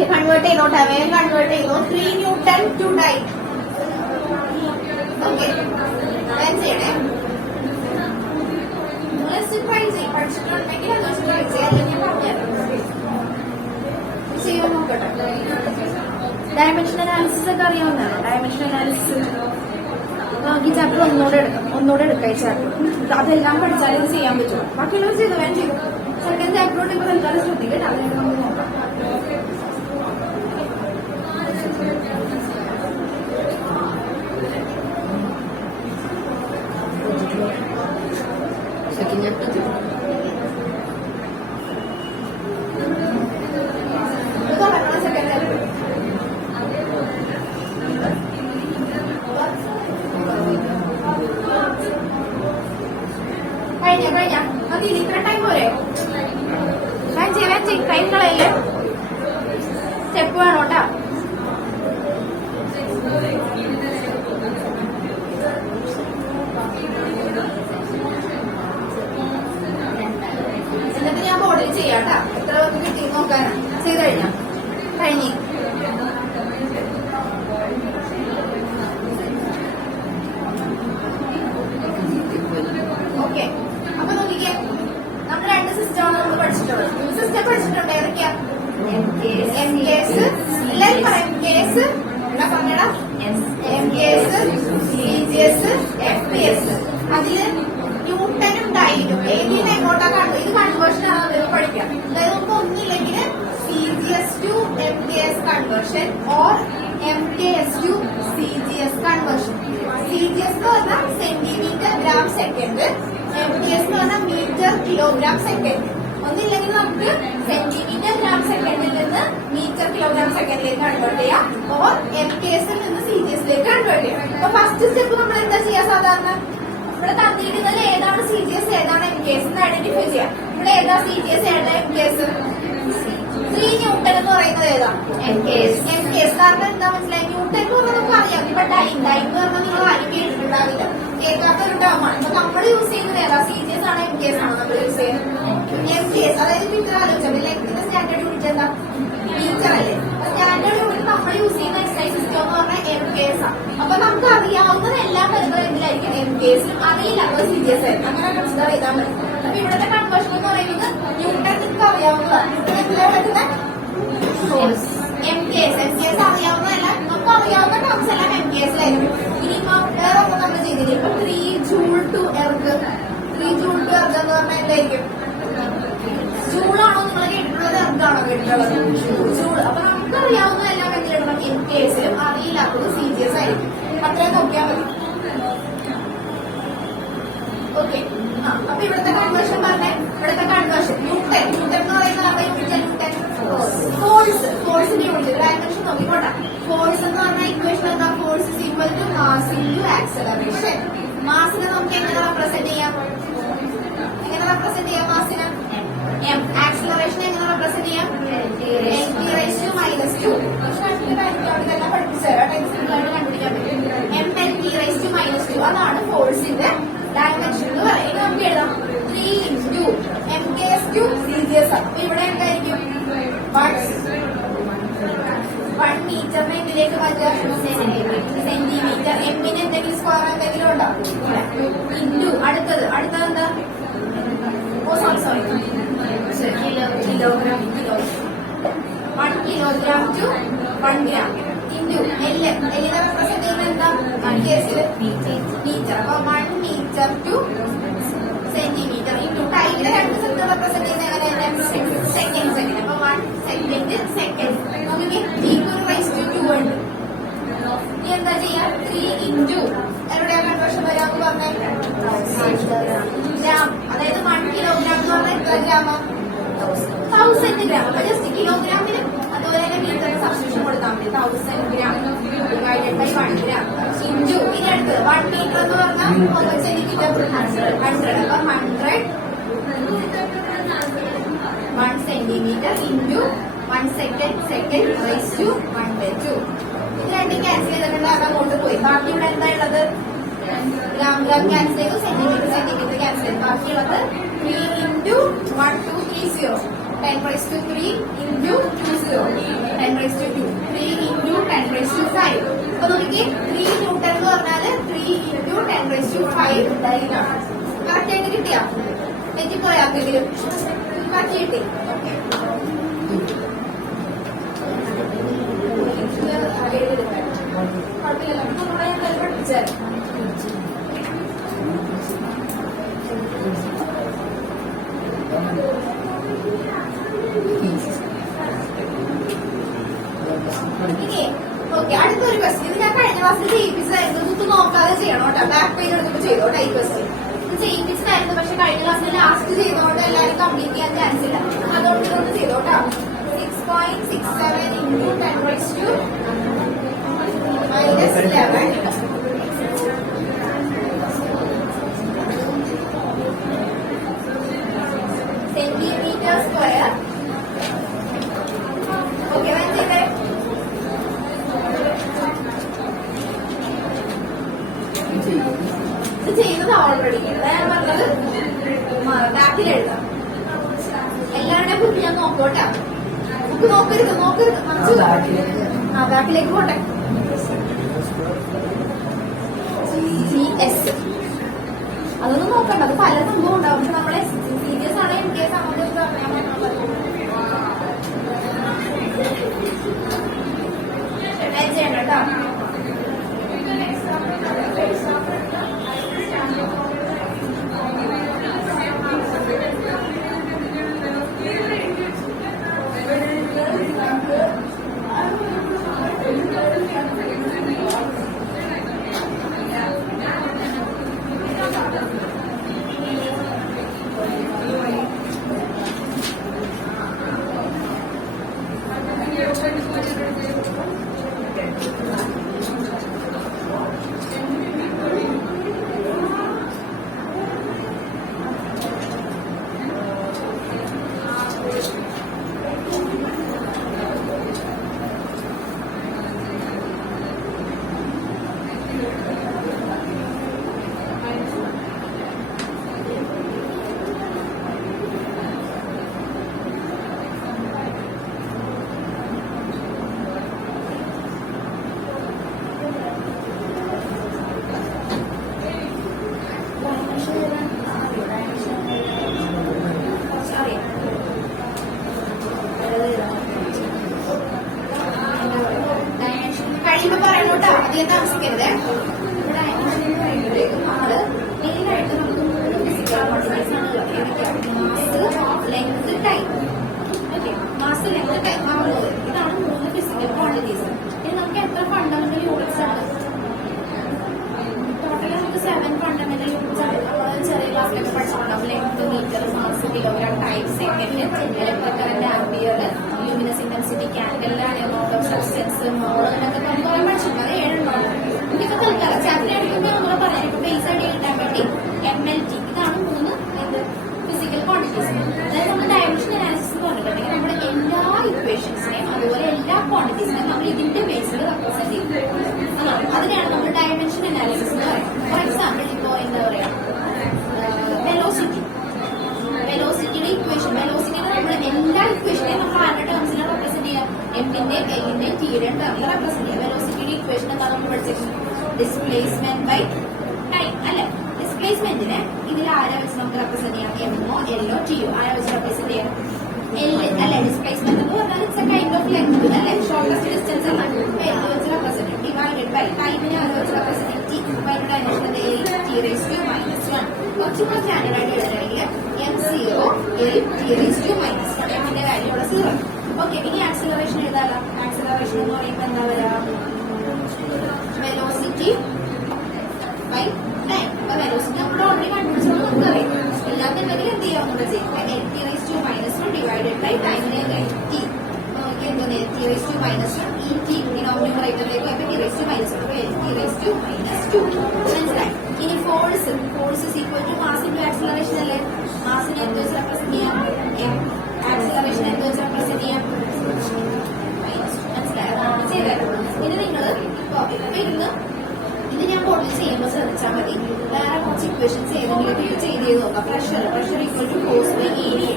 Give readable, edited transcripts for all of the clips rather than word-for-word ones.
Okay, convert ചെയ്തോട്ടെ, വേഗം convert ചെയ്തോ. 3 ന്യൂട്ടൺ ടു ഡൈൻ. ഓക്കെ, ഞാൻ ചെയ്യണേ. ട്രൈ ചെയ്യും, പഠിച്ചിട്ടുണ്ടെങ്കിൽ അത് ട്രൈ ചെയ്യാൻ ഞാൻ പറഞ്ഞുതരാം. ചെയ്യാൻ നോക്കട്ടെ. ഡയമെൻഷൻ അനാലിസിസ് ഒക്കെ അറിയാവുന്നതാണോ? ഡയമെൻഷൻ അനാലിസിസ് ഈ ചാപ്റ്റർ ഒന്നുകൂടെ എടുക്കാം. ഈ ചാപ്റ്റർ അതെല്ലാം പഠിച്ചാലേ ഇത് ചെയ്യാൻ പറ്റുള്ളൂ. ബാക്കിയുള്ളവർ ചെയ്തു, ഞാൻ ചെയ്തു. സെക്കൻഡ് ചാപ്റ്ററോട് ഇപ്പോൾ എന്തായാലും ശ്രദ്ധിക്കട്ടെ, അതായത് നമുക്ക് നോക്കാം. കഴിഞ്ഞ മതി, ഇത്ര ടൈം പോരെ? ടൈം കളയല്ലേ, സ്റ്റെപ്പ് വേണോട്ടാ. എന്നിട്ട് ഞാൻ ബോർഡിൽ ചെയ്യാട്ടാ, എത്ര വർക്ക് കിട്ടി നോക്കാനാ. ചെയ്ത് കഴിഞ്ഞു. ഓക്കെ, അപ്പൊ നോക്കിക്കേ, നമ്മൾ 2 സിസ്റ്റമാണ് നമ്മൾ പഠിച്ചിട്ടുള്ളത്. സിസ്റ്റം പഠിച്ചിട്ടുണ്ട് ഏതൊക്കെയാ? എം കേസ്, എല്ലാവരും പറയാം. കേസ് എന്താ പറഞ്ഞടാ? MKS, CGS, FPS. അതില് ന്യൂട്ടനും ഡൈനും ഏതിനെ എങ്ങോട്ടാ കാണുന്നത്? ഇത് കൺവേർഷൻ ആണ് പഠിക്കാം. അതായത് നമുക്ക് ഒന്നില്ലെങ്കിൽ CGS to MKS conversion or MKS to CGS conversion. CGS എന്ന് പറഞ്ഞാൽ സെന്റിമീറ്റർ ഗ്രാം സെക്കൻഡ്, MKS എന്ന് പറഞ്ഞാൽ മീറ്റർ കിലോഗ്രാം സെക്കൻഡ്. ഒന്നില്ലെങ്കിൽ നമുക്ക് സെന്റിമീറ്റർ ഗ്രാം സെക്കൻഡിൽ നിന്ന് മീറ്റർ കിലോഗ്രാം സെക്കൻഡിലേക്ക് കൺവേർട്ട് ചെയ്യാം, ഓർ MKS നിന്ന് CGSലേക്ക് കൺവേർട്ട് ചെയ്യാം. അപ്പൊ ഫസ്റ്റ് സ്റ്റെപ്പ് നമ്മൾ എന്താ ചെയ്യാ? സാധാരണ ഇവിടെ തന്നിരിക്കുന്നതിൽ ഏതാണ് CGS ഏതാണ് MKS എന്ന് ഐഡന്റിഫൈ ചെയ്യാം. ഇവിടെ ഏതാ CGS ഏതാ MKS? 3 ന്യൂട്ടൺ എന്ന് പറയുന്നത് ഏതാ? MKS. കാരണം എന്താ മനസ്സിലായി? ന്യൂട്ടൺ എന്ന് പറഞ്ഞാൽ നമുക്ക് അറിയാം. ഇപ്പൊ ഡൈൻ എന്ന് പറഞ്ഞാൽ നിങ്ങൾ ആരും കേട്ടിട്ടുണ്ടാവില്ല, കേൾക്കാത്ത ഒരു ടേമാണ്. അപ്പൊ നമ്മൾ യൂസ് ചെയ്യുന്നത് ഏതാ? CGS ആണോ MKS ആണോ നമ്മൾ യൂസ് ചെയ്യുന്നത്? MKS. അതായത് മീറ്റർ ആലോചിച്ചാൽ ലെങ്ത്തിന്റെ സ്റ്റാൻഡേർഡ് യൂണിറ്റ് എന്താ? മീറ്റർ അല്ലേ? സ്റ്റാൻഡേർഡ് യൂണിറ്റ് നമ്മൾ യൂസ് ചെയ്യുന്ന SI സിസ്റ്റം എന്ന് പറഞ്ഞാൽ MKS ആണ്. അപ്പൊ നമുക്ക് അറിയാവുന്നത് എല്ലാം വരുന്നത് എന്തിലായിരിക്കും? MKS. അറിയില്ലാത്തത് CGS ആയിരിക്കും. അങ്ങനെ കൺസിഡർ ചെയ്താൽ മതി. അപ്പൊ ഇവിടുത്തെ കൺവേർഷൻ എന്ന് പറയുന്നത് ന്യൂട്ടൺ നിങ്ങൾക്ക് അറിയാവുന്നതാണ്. ന്യൂട്ടൺ എന്തിലാണ് വരുന്നത്? MKS അറിയാവുന്നതല്ല, നമുക്ക് അറിയാവുന്ന ടേംസ് എല്ലാം MKSലായിരിക്കും. ഇനിയിപ്പോ വേറെ ഒന്നും നമ്മൾ ചെയ്തില്ല. ഇപ്പൊ 3 ജൂൾ ടു എർഗ് എന്ന് പറഞ്ഞാൽ എന്തായിരിക്കും? ജൂളാണോ നിങ്ങൾ കേട്ടിട്ടുള്ളത്? എർഗാണോ കേട്ടിട്ടുള്ളത്? ജൂൾ. അപ്പൊ നമുക്ക് അറിയാവുന്നതെല്ലാം എന്തിനാണ്? MKSലും അറിയില്ലാത്തത് CGS ആയിരിക്കും. അത്രയും നോക്കിയാൽ മതി. ഓക്കെ, അപ്പൊ ഇവിടുത്തെ കൺവേർഷൻ പറഞ്ഞേ. ഇവിടുത്തെ കൺവേർഷൻ ന്യൂട്ടൺ എന്ന് പറയുന്നത് ന്യൂട്ടൺ ഫോഴ്സിന്റെ യൂണിറ്റ് ഡയമെൻഷൻ നോക്കിക്കോട്ടെ. ഫോഴ്സ് എന്ന് പറഞ്ഞ ഇക്വേഷൻ എന്താ? Force is equal to mass into acceleration. മാസിനെ നമുക്ക് എങ്ങനെ റെപ്രസെന്റ് ചെയ്യാം? മാസിനെ ആക്സലറേഷൻ എങ്ങനെ റെപ്രസെന്റ് ചെയ്യാം? -2. ഇതെല്ലാം പഠിപ്പിച്ചുതരാം, കണ്ടുപിടിക്കാൻ പറ്റും. -2 അതാണ് ഫോഴ്സിന്റെ ഡയമെൻഷൻ എന്ന് പറയുന്നത്. നമുക്ക് എഴുതാം 3 into MKS to CGS. അപ്പൊ ഇവിടെ എന്തായിരിക്കും? 1 മീറ്ററിനെ ഇതിലേക്ക് മാറ്റുക സെന്റിമീറ്റർ. എമ്മിന് എന്തെങ്കിലും സ്ക്വയർ എന്തെങ്കിലും ഉണ്ടോ? ഇൻറ്റു അടുത്തത് എന്താ? Sorry kilogram. 1 kilogram to 1 gram into എല്ലിനെ റെപ്രസെന്റ് ചെയ്യുന്നത് എന്താ? കേസില് മീറ്റർ. അപ്പൊ 1 meter to സെന്റിമീറ്റർ ഇൻറ്റു ടൈമിലെ 2 സെക്കൻഡ് റെപ്രസെന്റ് ചെയ്യുന്നത് എങ്ങനെയാണ്? സെക്കൻഡ്. അപ്പൊ 1 സെക്കൻഡ്. നമുക്ക് T⁻²2 ഉണ്ട്. ഇനി എന്താ ചെയ്യാ? 3 into എവിടെയാ കൺവേർഷൻ വരാമെന്ന് പറഞ്ഞേ? ഗ്രാം. അതായത് 1 kilogram എന്ന് പറഞ്ഞാൽ എത്ര ഗ്രാമോ? 1000 gram. അപ്പൊ ജസ്റ്റ് കിലോഗ്രാമിന് അതുപോലെ തന്നെ മീറ്ററിന് സബ്സ്റ്റിറ്റ്യൂഷൻ കൊടുത്താൽ മതി. 1000 gram divided by 1 gram into ഇതിനടുത്ത് 1 meter എന്ന് പറഞ്ഞാൽ 1 centimeter 100. അപ്പൊ 1 centimeter into 1 second raised to 1/2. ഇത് രണ്ടും ക്യാൻസൽ ചെയ്തിട്ടുണ്ട്, അത് അങ്ങോട്ട് പോയി. ബാക്കി ഇവിടെ എന്താ ഉള്ളത്? ഗ്രാം ക്യാൻസൽ ചെയ്തു, സെന്റിമീറ്റർ ക്യാൻസൽ ചെയ്തു. ബാക്കിയുള്ളത് 3 into 1230 10⁻³ into 20 10 raised to 2. 3 into 10 raised to 5. അപ്പൊ നോക്കിക്കേ 3 ന്യൂട്ടൺ എന്ന് പറഞ്ഞാല് 3 into 10 raised to 5 കറക്റ്റ് ആയിട്ട് കിട്ടിയാ തെറ്റിപ്പോയാക്കെങ്കിലും കറക്റ്റ് കിട്ടി. ഓക്കെ കുഴപ്പമില്ലല്ലോ നമ്മളെ പഠിപ്പിച്ചാൽ ഓക്കെ അടുത്തൊരു ക്വസ്റ്റ്യൻ. ഇത് ഞാൻ കഴിഞ്ഞ ക്ലാസ്സിൽ ചെയ്യിപ്പിച്ചതായിരുന്നു. ഇത് നോക്കാതെ ചെയ്യണം കേട്ടോ. ബാക്ക് പെയിൻ എടുക്കുമ്പോൾ ചെയ്തോ ഈ ക്വസ്റ്റ്യൻ. ഇത് ചെയ്യിപ്പിച്ചതായിരുന്നു, പക്ഷെ കഴിഞ്ഞ ക്ലാസ്സിൽ ലാസ്റ്റ് ചെയ്തോണ്ട് എല്ലാവരും കംപ്ലീറ്റ് ചെയ്യാൻ ചാൻസ് ഇല്ല. അതുകൊണ്ട് ഇതൊന്ന് ചെയ്തോട്ടോ. 6.67 into 10 raised to -11 centimeter square. Okay മനസ്സിലായി. ഇത് ചെയ്യുന്നത് ഓൾറെഡി ഞാൻ പറഞ്ഞത് ബാക്കിൽ എഴുതാം. എല്ലാവരുടെയും ബുക്ക് ഞാൻ നോക്കോട്ടെ. ബുക്ക് നോക്കരുത് ബാക്കിലേക്ക് പോട്ടെ. GS അതൊന്നും നോക്കണ്ട. അത് പല സംഭവം ഉണ്ടാവും. പക്ഷെ നമ്മളെ സീരിയസ് ആണ് MKS അങ്ങോട്ട് ചെയ്യണ്ട കേട്ടോ. കഴിയുമ്പോ പറയണോട്ടാ. അധികം താമസിക്കരുത്. ഇവിടെ നമ്മള് മെയിനായിട്ട് നമുക്ക് ഫിസിക്കൽ ക്വാണ്ടിറ്റീസ് ആണല്ലോ. Mass length time. Okay mass length time ആവുന്നത് ഇതാണ് 3 ഫിസിക്കൽ ക്വാണ്ടിറ്റീസ്. ഇനി നമുക്ക് എത്ര ഫണ്ടമെന്റൽ യൂണിറ്റ്സ് ആണ്? ടോട്ടൽ നമുക്ക് 7 ഫണ്ടമെന്റൽ യൂണിറ്റ്സ് ആണ്. നമ്മൾ ചെറിയ ക്ലാസ്സിലൊക്കെ പഠിച്ചിട്ടുണ്ടാവും. Length metre, mass kilogram, time second, electric current ampere, luminous intensity, കാൻഡലിലാണ് എമൗണ്ട് ഓഫ് സബ്സ്റ്റൻസ്, മോൾ, എന്നൊക്കെ നമ്മൾ കുറെ പഠിച്ചിട്ടുണ്ട്. അത് 7 ഉണ്ടാവും. ഇതൊക്കെ തൽക്കാലം ചാപ്റ്റർ എടുക്കുമ്പോൾ നമ്മൾ പറയാം. ഇപ്പൊ ബേസ് ആയിട്ട് കിട്ടാൻ വേണ്ടി MLT ഇതാണ് 3 ഫിസിക്കൽ ക്വാണ്ടിറ്റീസ്. അതായത് നമ്മൾ ഡയമെൻഷൻ അനാലിസിസ് പറഞ്ഞിട്ടുണ്ടെങ്കിൽ നമ്മുടെ എല്ലാ ഇക്വേഷൻസിനെയും അതുപോലെ എല്ലാ ക്വാണ്ടിറ്റീസിനെയും നമ്മൾ ഇതിന്റെ ബേസിൽ റെപ്രസെന്റ് ചെയ്യും. അതിനെയാണ് നമ്മൾ ഡയമെൻഷൻ അനാലിസിസ് എന്ന് പറയുന്നത്. ഫോർ എക്സാമ്പിൾ ഇപ്പോ എന്താ പറയാ വെലോസിറ്റിയുടെ ഇക്വേഷൻ. വെലോസിറ്റിയുടെ നമ്മൾ എല്ലാ ഇക്വേഷനെയും നമ്മൾ ആരുടെ ടേംസിലാണ് റെപ്രസെന്റ് ചെയ്യാം? എമ്മിന്റെ എല്ലിന്റെ ടീയുടെ ടേമിൽ റെപ്രസെന്റ് ചെയ്യാം. വെലോസിറ്റിയുടെ ഇക്വേഷൻ എന്താ നമ്മൾ പഠിച്ചിരിക്കുന്നത്? ഡിസ്പ്ലേസ്മെന്റ് ബൈ ടൈം അല്ലെ? ഡിസ്പ്ലേസ്മെന്റിനെ ഇതിൽ ആരെ വെച്ച് നമുക്ക് റെപ്രസെന്റ് ചെയ്യാം? എമ്മോ എല്ലോ ടിയോ ആരെ വെച്ച് റെപ്രസെന്റ് ചെയ്യാം? എല്ല് അല്ലെ? ഡിസ്പ്ലേസ്മെന്റ് എന്ന് പറഞ്ഞാൽ it's A kind of length അല്ലെ? ഷോർട്ടസ്റ്റ് ഡിസ്റ്റൻസ് ആണ് എല്ല് വെച്ച് റെപ്രസെന്റ് ചെയ്യും. ഡിവൈഡഡ് ബൈ ടൈമിനെ ആരെ വെച്ച് റെപ്രസെന്റ് ചെയ്യും? T by dimension T⁻⁻⁻⁻. കുറച്ചുകൂടെ സ്റ്റാൻഡേർഡ് ആയിട്ട് എഴുതണമെങ്കിൽ M0 L T⁻⁻⁻. എമ്മിന്റെ വാല്യൂ ഇവിടെ 0. ഓക്കെ ഇനി ആക്സിലറേഷൻ എഴുതാലോ. ആക്സിലറേഷൻ എന്ന് പറയുമ്പോൾ എന്താ പറയാ? Velocity by time. അപ്പൊ വെലോസിറ്റി നമ്മൾ ഓൾറെഡി കണ്ടുപിടിച്ചത് നമുക്കറിയാം. എല്ലാത്തിനെങ്കിൽ എന്ത് ചെയ്യാവുന്നത് ചെയ്യും? T⁻⁻⁻ ഡിവൈഡഡ് ബൈ ടൈമിനെ T. നമുക്ക് എന്തോ T⁻⁻⁻ ഈ T ഡിനോമിനേറ്ററിലേക്ക് T⁻⁻⁻ മനസ്സിലായി. ഇനി force equal to mass into acceleration അല്ലേ? മാസിനെ എന്ത് വെച്ച് റെപ്രസെന്റ് ചെയ്യാം? M. ആക്സിലറേഷൻ എന്ത് വെച്ച് റെപ്രസെന്റ് ചെയ്യാം? മനസ്സിലായോ? ചെയ്താലോ. ഇത് നിങ്ങൾ ഇപ്പൊ ഇരുന്ന് ഇത് ഞാൻ ബോർഡിൽ ചെയ്യുമ്പോൾ ശ്രദ്ധിച്ചാൽ മതി. വേറെ കുറച്ച് ഇക്വേഷൻസ് ഏതെങ്കിലും ചെയ്ത് നോക്കാം. Pressure equal to force by area.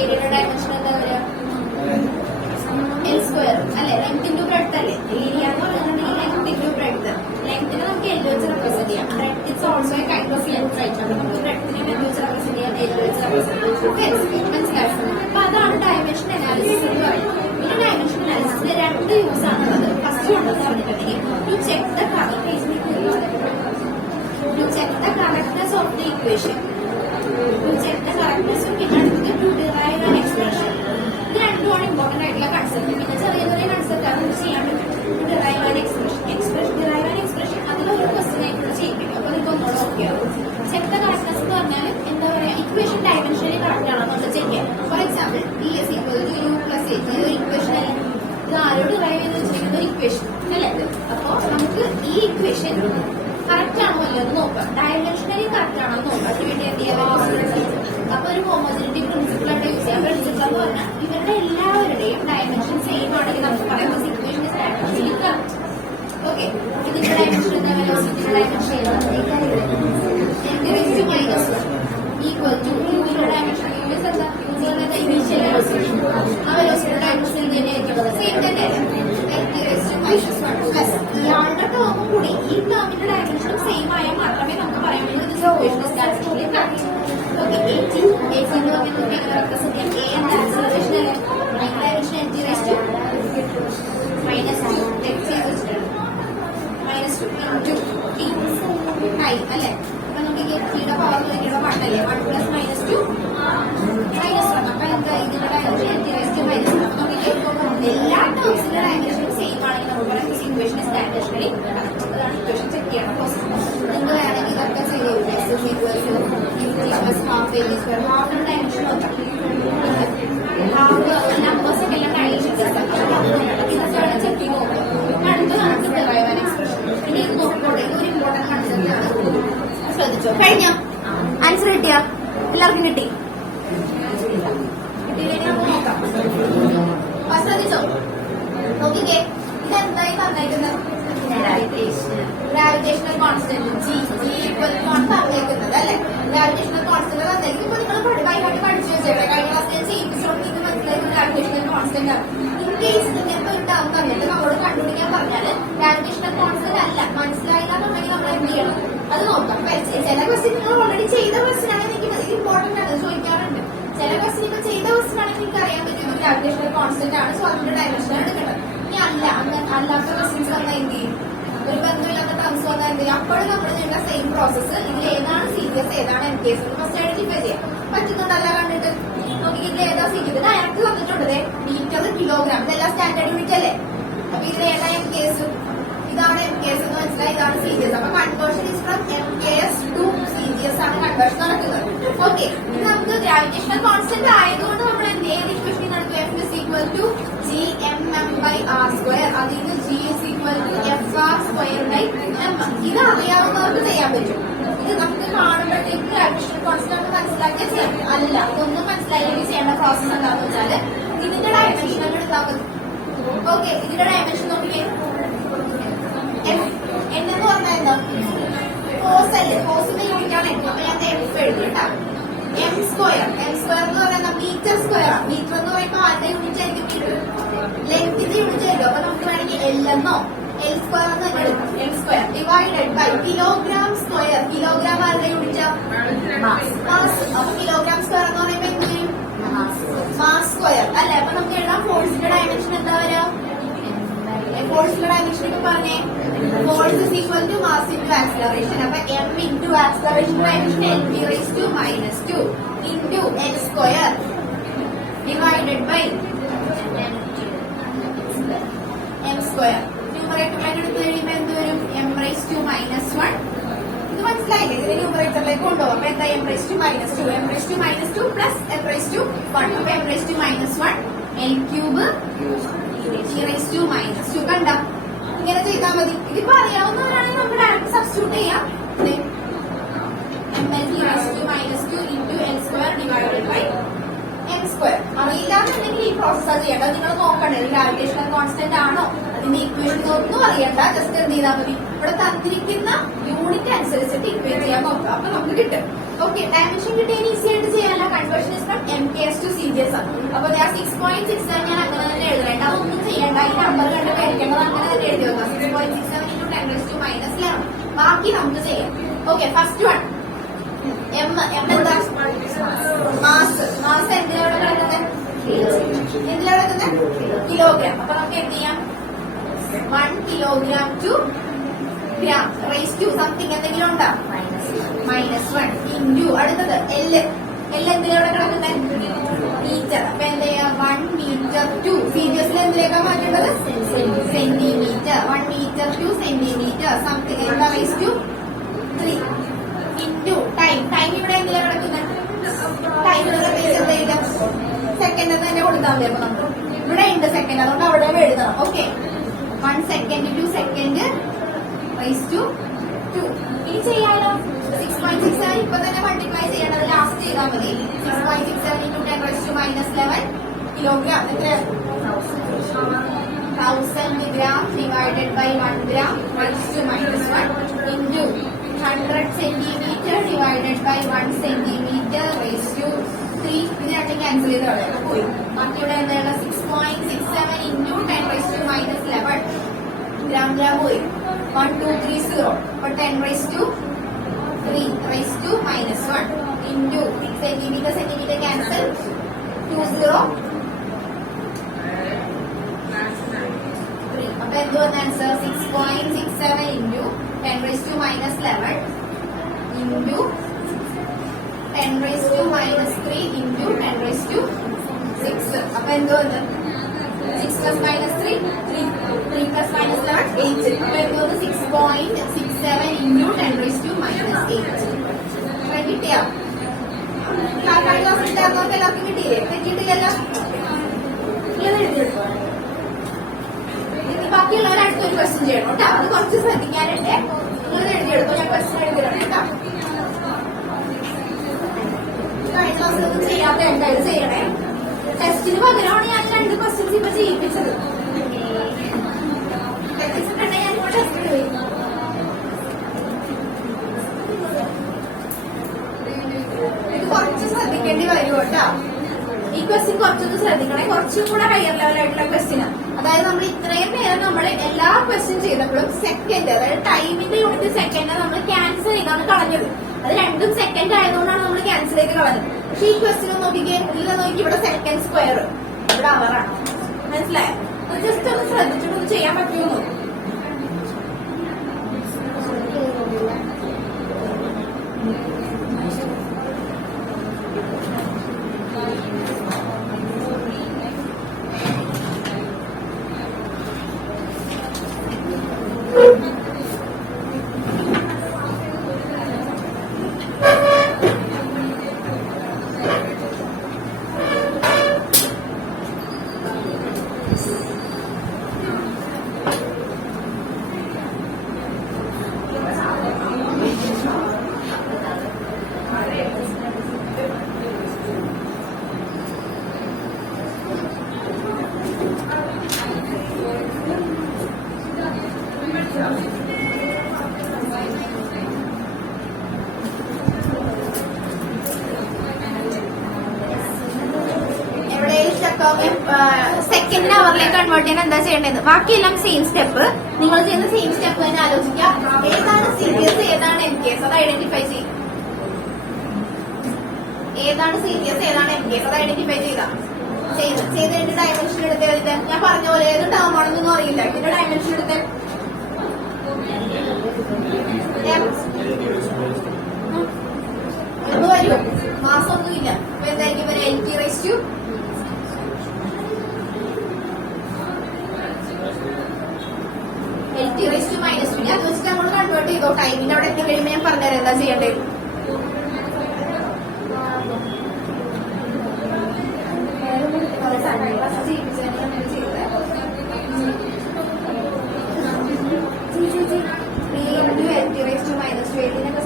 ഏരിയയുടെ ഡയമെൻഷൻ എന്താ പറയാ? L രണ്ട് യൂസ് ആണുള്ളത്. ഫസ്റ്റ് ഉണ്ടെന്ന് പറഞ്ഞിട്ടുണ്ടെങ്കിൽ to check the correctness of the equation, to check the കറക്റ്റ്നെസ്സും പിന്നെ അടുത്തത് ടു ഡിറൈവ് ആൻ എക്സ്പ്രഷൻ. ഇത് രണ്ടുമാണ് ഇമ്പോർട്ടന്റ് ആയിട്ടുള്ള കൺസെപ്റ്റ്. പിന്നെ ചെറിയ ചെറിയ കൺസെപ്റ്റ് അത് ചെയ്യാൻ പറ്റും. Derive an expression, derive an expression അതിൽ ഒരു ക്വസ്റ്റൻ ആയിട്ട് ചെയ്യിപ്പിക്കും. അപ്പൊ നിങ്ങൾക്ക് ഒന്നുകൂടെ നോക്കിയാവും. ചെക്ക് ദ കറക്റ്റ്നെസ് എന്ന് പറഞ്ഞാൽ എന്താ പറയാ, ഇക്വേഷൻ ഡയമെൻഷനലി കറക്റ്റ് ആണോ നമ്മൾ ചെക്ക് ചെയ്യാം. For example E S equal to U plus A ഒരു ഇക്വേഷൻ അല്ലേ, ഇത് ആരോട് ഡിറൈവ് ചെയ്ത് വെച്ചിരിക്കുന്ന ഒരു ഇക്വേഷൻ അല്ലേ. അപ്പൊ നമുക്ക് ഈ ഇക്വേഷൻ കറക്റ്റ് ആണോ അല്ലോ എന്ന് നോക്കാം, ഡയമെൻഷനലി കറക്റ്റ് ആണോ എന്ന് നോക്കാം. അതിന് വേണ്ടി എന്ത് ചെയ്യാം, അപ്പൊ ഒരു ഹോമോജനിറ്റി പ്രിൻസിപ്പിൾ ആയിട്ട് യൂസ് ചെയ്യാം. പ്രിൻസിപ്പിൾ എന്ന് പറഞ്ഞാൽ ഇവരുടെ എല്ലാവരുടെയും ഡയമെൻഷൻ സെയിം ആണെങ്കിൽ നമുക്ക് പറയാം equation is dimensionally correct. Okay, ഇതിന്റെ ഡയമെൻഷൻ എന്താ, വെലോസിറ്റിയുടെ ഡയമെൻഷൻ ഈക്വൽ ടു യൂവിന്റെ ഡയമെൻഷൻ. യു ഇസ് എന്താ, ഇനീഷ്യൽ വെലോസിറ്റി. ആ വെലോസിറ്റിയുടെ ഡയമെൻഷൻ തന്നെയായിരിക്കും, സെയിം തന്നെ. ഇയാളുടെ ടേമും കൂടി ഈ ടേമിന്റെ ഡയമെൻഷനും സെയിം ആയാൽ മാത്രമേ നമുക്ക് പറയാൻ പറ്റൂ കറക്റ്റ്. ഓക്കെ, എന്ന് പറഞ്ഞാൽ റെപ്രസെന്റ് ചെയ്യാം. എ എന്ന ആക്സിലറേഷൻ അല്ലേ, dimension LT raise to -2 -2 into T I അല്ലേ. അപ്പൊ നമുക്ക് ഈ ടിയുടെ പവർ തന്നെയുള്ള 1 അല്ലേ, 1 + -2 -1. അപ്പൊ എന്താ ഇതിന്റെ ഡയമെൻഷൻ എൻറ്റി റൈസ് ടു -1. അപ്പൊ നമുക്ക് എല്ലാ ടേംസിന്റെ ഡയമെൻഷനും സെയിം ആണെങ്കിൽ നമുക്ക് പറയാം ഇക്വേഷൻ ഇസ് ഡയമെൻഷനലി. അതാണ് ഇക്വേഷൻ ചെക്ക് ചെയ്യണം. നിങ്ങൾ വേണമെങ്കിൽ ഇതൊക്കെ ചെയ്തു ഹാഫിന്റെ ഡയമെൻഷൻ നോക്കാം. ഹാഫ് നമ്പേഴ്സ് ഒക്കെ എല്ലാം ഡയമെൻഷൻ ചെക്ക് ചെയ്ത് നോക്കാം. അടുത്ത നമുക്ക് ഡിറൈവ് ആൻ എക്സ്പ്രഷൻ. ഇനി ഇത് നോക്കിക്കോട്ടെ, ഇത് ഒരു ഇമ്പോർട്ടന്റ് കൺസെപ്റ്റ് ആണ്, ശ്രദ്ധിച്ചോ. കഴിഞ്ഞോ, ആൻസർ കിട്ടിയോ, എല്ലാവർക്കും കിട്ടി? കിട്ടിയില്ലെങ്കിൽ നമുക്ക് നോക്കാം. ശ്രദ്ധിച്ചോ, നോക്കിക്കേ, ഇതെന്തായി പറഞ്ഞേക്കുന്നത്, gravitational constant G equal to ആണ് പറഞ്ഞേക്കുന്നത് അല്ലെ. ഗ്രാവിറ്റേഷണൽ കോൺസ്റ്റന്റ് തന്നേക്കും. ഇപ്പൊ നിങ്ങൾ ബൈഹാർട്ട് പഠിച്ചു വെച്ചേക്കാം. കഴിഞ്ഞ ക്ലാസ് ഞാൻ ചെയ്യിപ്പിച്ചോണ്ട് നിങ്ങൾക്ക് മനസ്സിലാക്കുന്ന ഗ്രാവിറ്റേഷണൽ കോൺസ്റ്റന്റ് ആണ്. ഇൻ കേസ് ഇങ്ങനത്തെ ഒരു ടേം തന്നിട്ട് നമ്മളോട് കണ്ടുപിടിക്കാൻ പറഞ്ഞാല് ഗ്രാവിറ്റേഷണൽ കോൺസ്റ്റന്റ് അല്ല, മനസ്സിലായില്ലെന്നുണ്ടെങ്കിൽ നമ്മൾ എന്ത് ചെയ്യണം, അത് നോക്കാം. ചില ക്വസ്റ്റ്യൻ നിങ്ങൾ ഓൾറെഡി ചെയ്ത ക്വസ്റ്റ്യൻ ആണ് നിൽക്കുന്നത്, ഇത് ഇമ്പോർട്ടന്റ് ആണ്, ചോദിക്കാറുണ്ട്. ചില ക്വസ്റ്റ്യൻ ഇപ്പൊ ചെയ്ത ക്വസ്റ്റ്യൻ ആണെങ്കിൽ നിങ്ങൾക്ക് അറിയാൻ പറ്റും ഗ്രാവിറ്റേഷണൽ കോൺസ്റ്റന്റ് ആണ്, സോ അതിന്റെ ഡയമെൻഷൻ ആണ് എടുക്കേണ്ടത്. ഇനി അല്ലാത്ത ക്വസ്റ്റ്യൻസ് വന്നാൽ എന്ത് ചെയ്യും, ഒരു ബന്ധമില്ലാത്ത ടേംസ് വന്നാൽ എന്ത് ചെയ്യും, അപ്പോഴും നമ്മൾ ചെയ്യുന്ന സെയിം പ്രോസസ്സ്. ഇതിൽ ഏതാണ് സീരിയസ് ഏതാണ് എം കേസ് എന്ന് ഫസ്റ്റ് ഐഡന്റിഫൈ ചെയ്യാം. പറ്റുന്നുണ്ടല്ല കണ്ടിട്ട് നോക്കി, ഇതിൽ ഏതാ സീരിയസ് ഡയറക്റ്റ് വന്നിട്ടുണ്ട്, മീറ്റർ കിലോഗ്രാം ഇതെല്ലാം സ്റ്റാൻഡേർഡ് യൂണിറ്റ് അല്ലേ. അപ്പൊ ഇതിൽ ഏതാ എം കേസ്, ഇതാണ് എം കേസ് എന്ന് മനസ്സിലായി, ഇതാണ് സീരിയസ്. അപ്പൊ conversion is from M KS to സീരിയസ് ആണ് കൺവേർഷൻ നടക്കുന്നത്. ഓക്കെ, ഇത് നമുക്ക് ഗ്രാവിറ്റേഷണൽ കോൺസ്റ്റന്റ് ആയതുകൊണ്ട് നമ്മൾ ഏത് ഇക്വേഷൻ നടത്തും, F is equal to G M M by R square. അതിന് G is equal to F R square by M. ഇത് അറിയാവുന്നവർക്ക് ചെയ്യാൻ പറ്റും. ഇത് നമുക്ക് കാണുമ്പോഴത്തേക്ക് ഗ്രാവിറ്റേഷണൽ കോൺസ്റ്റന്റ് മനസ്സിലാക്കിയാൽ ചെയ്യാൻ പറ്റും. അല്ല, ഒന്നും മനസ്സിലാക്കി ചെയ്യേണ്ട പ്രോസസ് എന്താണെന്ന് വെച്ചാൽ ഇതിന്റെ ഡയമെൻഷൻ എടുത്താൽ മതി. ഓക്കെ, ഇതിന്റെ ഡയമെൻഷൻ നോക്കിയേ, എന്ന് പറഞ്ഞാൽ എന്താ, ഫോഴ്സ് അല്ലേ, ഫോഴ്സിന്റെ യൂണിറ്റ് ആണ് എം. അപ്പൊ ഞാൻ എഫ് എഴുതിട്ടാ. എം സ്ക്വയർ എന്ന് പറയുന്നത് മീറ്റർ സ്ക്വയർ ആണ്. മീറ്റർ എന്ന് പറയുമ്പോൾ ആരുടെ യൂണിറ്റ് ആയിരിക്കും, മീറ്റർ ലെങ്ത്തിന്റെ യൂണിറ്റ് ആയിരിക്കും. അപ്പൊ നമുക്ക് വേണമെങ്കിൽ എൽ എന്നോ എൽ സ്ക്വയർ എന്ന് തന്നെ എടുക്കും. M square divided by kilogram square. Kilogram ആരുടെ യൂണിറ്റ്, മാസ്. അപ്പൊ കിലോഗ്രാം സ്ക്വയർ എന്ന് പറയുമ്പോൾ എന്ത് ചെയ്യും, മാസ് സ്ക്വയർ അല്ലെ. അപ്പൊ നമുക്ക് എഴുതാം ഫോഴ്സിന്റെ ഡയമെൻഷൻ എന്താ വരാ, ഫോഴ്സിന്റെ ഡയമെൻഷൻ ഇപ്പൊ പറഞ്ഞേ, force is equal to mass into acceleration. അപ്പൊ M into acceleration dimension L T raise to -2 into L square divided by M square. ന്യൂമറേറ്ററിലേക്ക് എടുത്ത് കഴിയുമ്പോൾ എന്ത് വരും, എം റൈസ് ടു -1. ഇത് മനസ്സിലായില്ലേ, ഇതിനെ ന്യൂമറേറ്ററിലേക്ക് കൊണ്ടുപോകും. അപ്പൊ എന്താ, M raise to -2, M raise to -2 plus M raise to 1. അപ്പൊ M raise to -1 L cube E raise to -2. കണ്ട, ഇങ്ങനെ ചെയ്താൽ മതി. ഇതിപ്പോ അറിയാവുന്നവരാണെങ്കിൽ നമുക്ക് ഡയറക്റ്റ് സബ്സ്റ്റിറ്റ്യൂട്ട് ചെയ്യാം. M L E raise to -2 into L square divided by M square. അറിയില്ലാന്നുണ്ടെങ്കിൽ ഈ പ്രോസസ്സാണ് ചെയ്യേണ്ടത്. നിങ്ങൾ നോക്കണ്ടേ ഗ്രാവിറ്റേഷണൽ കോൺസ്റ്റന്റ് ആണോ, അതിന്റെ ഇക്വേഷൻ ഒന്നും അറിയണ്ട, ജസ്റ്റ് എന്ത് ചെയ്താൽ മതി, ഇവിടെ തന്നിരിക്കുന്ന യൂണിറ്റ് അനുസരിച്ചിട്ട് ഇക്വേറ്റ് ചെയ്യാൻ നോക്കുക. അപ്പൊ നമുക്ക് കിട്ടും. ഓക്കെ, ഡയമെൻഷൻ കിട്ടിയാൽ ഈസി ആയിട്ട് ചെയ്യാനുള്ള conversion is from M KS to സീരിയസ് ആണ്. അപ്പൊ ഞാൻ 6.67 ഞാൻ അങ്ങനെ തന്നെ എഴുതേണ്ട, അതൊന്നും ചെയ്യേണ്ട. ഈ നമ്പർ കണ്ട് കഴിക്കേണ്ടത് അങ്ങനെ തന്നെ എഴുതി വെക്കാം. 6.67 ഇൻറ്റു 10 to -11. ബാക്കി നമുക്ക് ചെയ്യാം. Okay, first one M. എന്താ, മാസ് എന്തിനാണ് കിടക്കുന്നത്, കിലോഗ്രാം. അപ്പൊ നമുക്ക് എന്ത് ചെയ്യാം, 1 kilogram to gram raised to something എന്തെങ്കിലും ഉണ്ടോ? -1 into അടുത്തത് L എന്തിലൂടെ കിടക്കുന്നത്? മീറ്റർ. അപ്പൊ എന്താ ചെയ്യാ? 1 meter to സീരിയസിൽ എന്തിലേക്കാ മാറ്റേണ്ടത്? Centimetre. 1 meter to centimeter something എന്താ raised to 3 into time. Time ഇവിടെ എന്തിലാ കിടക്കുന്നത്? ടൈം സെക്കൻഡ് തന്നെ കൊടുത്താൽ മതി. അപ്പൊ നമുക്ക് ഇവിടെ ഉണ്ട് സെക്കൻഡ്, അതുകൊണ്ട് അവിടെ എഴുതണം. Okay, 1 second to second raised to 2. ഇനി ചെയ്യാലോ. 6.67 ഇപ്പൊ തന്നെ മൾട്ടിപ്ലൈ ചെയ്യേണ്ടത് ലാസ്റ്റ് ചെയ്താൽ മതി. 6.67 into 10 raised to -11 കിലോഗ്രാം. എത്ര? 1000 gram divided by 1 gram raised to -1 into 100 centimeter divided by 1 centimeter raised to 3. ഇത് രണ്ടും ക്യാൻസൽ ചെയ്ത് കളയാം. പോയി. ബാക്കി ഇവിടെ എന്താണ്? 6.67 into 10 raised to -11 gram പോയി. 1 2 3 0. അപ്പൊ 10 raised to 3 raised to -1 into centimeter cancel 2 0 3. അപ്പൊ എന്ത് വന്ന answer? 6.67 into 10 raised to -11 into 10 raised to -3 into 10 raised to 6. അപ്പൊ എന്ത് വന്ന്? 6 plus -3 3 plus -11 8. അപ്പൊ എന്ത് വന്ന്? 6.67 into 10 raised to -8. കിട്ടിയോ? കാക്കാട് ക്ലാസ് ഉണ്ടാകുന്നവർക്ക് എല്ലാവർക്കും കിട്ടിയില്ലേ? തെറ്റിയിട്ടില്ലല്ലോ. ബാക്കിയുള്ളവർ അടുത്തൊരു ക്വസ്റ്റ്യൻ ചെയ്യണം കേട്ടോ. അത് കുറച്ച് ശ്രദ്ധിക്കാനുണ്ട്. നിങ്ങൾ എഴുതിയെടുക്കും. ഞാൻ ക്വസ്റ്റ്യൻ എഴുതിയിടണം കേട്ടോ. കഴിഞ്ഞ ക്ലാസ്സിലൊന്നും ചെയ്യാത്ത എന്തായാലും ചെയ്യണേ. ടെസ്റ്റിന് പകരമാണ് ഞാൻ 2 ക്വസ്റ്റ്യൻസ് ഇപ്പൊ ചെയ്യിപ്പിച്ചത്. തെറ്റിച്ചിട്ടുണ്ടെങ്കിൽ ഞാനിപ്പോ ടെസ്റ്റ് പോയി. ഇത് കുറച്ച് ശ്രദ്ധിക്കേണ്ടി വരും കേട്ടോ. ഈ ക്വസ്റ്റ്യൻ കുറച്ചൊന്ന് ശ്രദ്ധിക്കണേ. കുറച്ചും കൂടെ ഹയർ ലെവലായിട്ടുള്ള ക്വസ്റ്റ്യൻ. അതായത് നമ്മൾ ഇത്രയും നേരം നമ്മൾ എല്ലാ ക്വസ്റ്റ്യൻ ചെയ്തപ്പോഴും സെക്കൻഡ്, അതായത് ടൈമിന്റെ യൂണിറ്റ് സെക്കൻഡ് നമ്മൾ ക്യാൻസൽ ചെയ്താണ് കളഞ്ഞത്. അത് രണ്ടും സെക്കൻഡ് ആയതുകൊണ്ടാണ് നമ്മൾ ക്യാൻസൽ ചെയ്ത് കളഞ്ഞത്. പക്ഷെ ഈ ക്വസ്റ്റ്യൻ നോക്കിക്കേ, ഇതിൽ നോക്കി ഇവിടെ സെക്കൻഡ് സ്ക്വയർ, ഇവിടെ അവറാണ്. മനസ്സിലായോ? ജസ്റ്റ് ഒന്ന് ശ്രദ്ധിച്ചിട്ട് ചെയ്യാൻ പറ്റുമോ? സെക്കൻഡ് അവറിലേക്ക് കൺവേർട്ട് ചെയ്യാൻ എന്താ ചെയ്യേണ്ടത്? ബാക്കിയെല്ലാം സെയിം സ്റ്റെപ്പ്. നിങ്ങൾ ചെയ്യുന്ന സെയിം സ്റ്റെപ്പ് തന്നെ ആലോചിക്കുക. ഏതാണ് സീരിയസ്, ഏതാണ് എം കേസ്, അത് ഐഡന്റിഫൈ ചെയ്യും. ഏതാണ് സീരിയസ്, ഏതാണ് എം കേസ്, അത് ഐഡന്റിഫൈ ചെയ്തതിന്റെ ഡയമെൻഷൻ എടുത്ത് ഞാൻ പറഞ്ഞ പോലെ ഏത് ടേം ആണെന്നൊന്നും അറിയില്ല. ഇതിന്റെ ഡയമെൻഷൻ എടുത്ത് എന്ന് വരും. മാസമൊന്നുമില്ല. അപ്പൊ എന്തായിരിക്കും? LT raised to -2. അത് വെച്ചിട്ട് നമ്മൾ കൺവേർട്ട് ചെയ്തോ. ടൈമിന്റെ അവിടെ എത്തിക്കഴിയുമ്പോൾ ഞാൻ പറഞ്ഞുതരാം എന്താ ചെയ്യേണ്ടത്.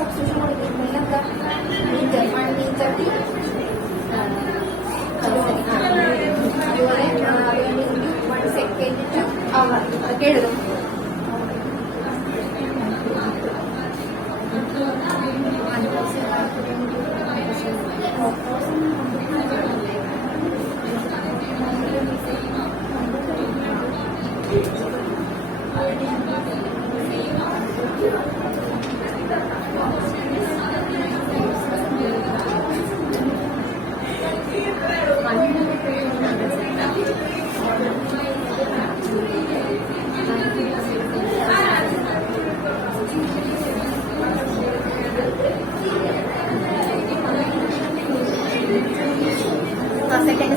സബ്സ്റ്റിറ്റ്യൂഷൻ കൊടുക്കുന്നില്ല. എന്താ മീറ്റർ 1 meter to അതുപോലെ 1 second to hour അതൊക്കെ എഴുതും.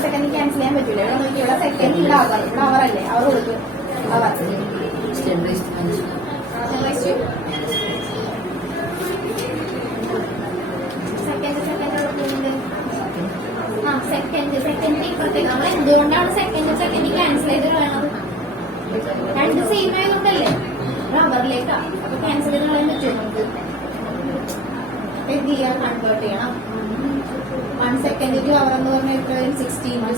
സെക്കൻഡ് ക്യാൻസൽ ചെയ്യാൻ പറ്റൂല. ഇവിടെ നോക്കി, ഇവിടെ സെക്കൻഡ്, ഇവിടെ അവർ, ഇവിടെ അവർ അല്ലേ, അവർ കൊടുക്കും അവർ. സെക്കൻഡ് ഇപ്പഴത്തേക്ക് നമ്മൾ എന്തുകൊണ്ടാണ് സെക്കൻഡ് ക്യാൻസൽ ചെയ്ത് വേണത്? രണ്ട് സെയിം ആയതുകൊണ്ടല്ലേ, റബറിലേക്കാ. അപ്പൊ ക്യാൻസൽ ചെയ്ത് കളയാൻ പറ്റുമോ നമുക്ക്? എന്ത് ചെയ്യാൻ? കൺവേർട്ട് ചെയ്യണം. 1 സെക്കൻഡ് ടു അവർ എന്ന് പറഞ്ഞാൽ എത്ര വരും? 16.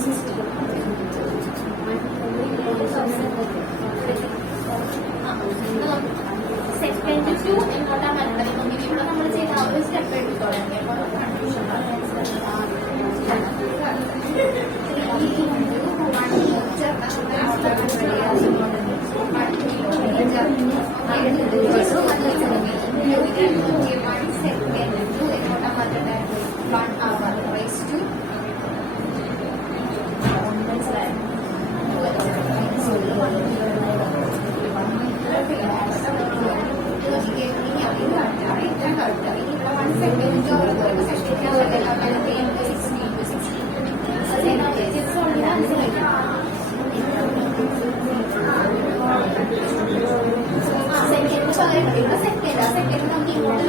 സെക്കൻഡ് ടു എങ്ങോട്ടാ വരേണ്ടത്? ഇവിടെ നമ്മൾ ചെയ്ത ആ ഒരു സ്റ്റെപ്പ് എടുത്തോളാം. സെക്കൻഡ് നമുക്ക് ഇങ്ങോട്ട്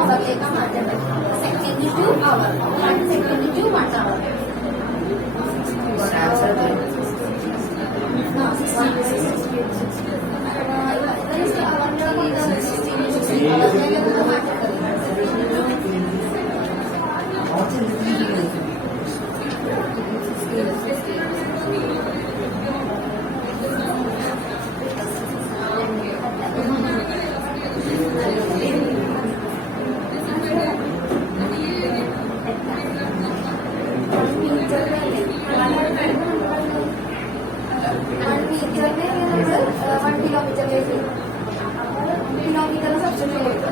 അവറിലേക്ക് മാറ്റേണ്ടത്. Second to hour, 1 second to 1 hour. Kilometre substitute കൊടുക്കുക.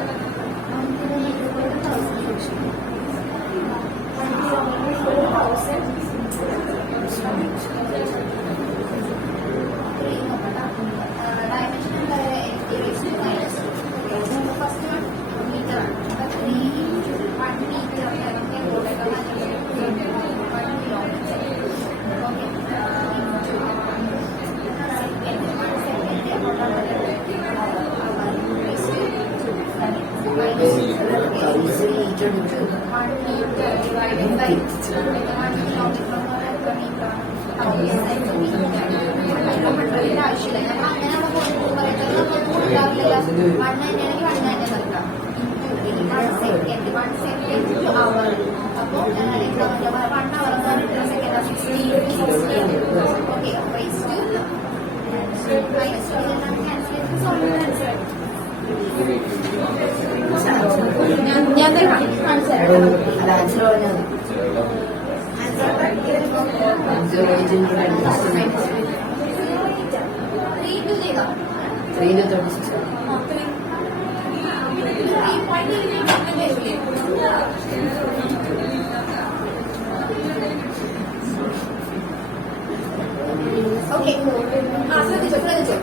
ശ്രദ്ധിച്ചോ.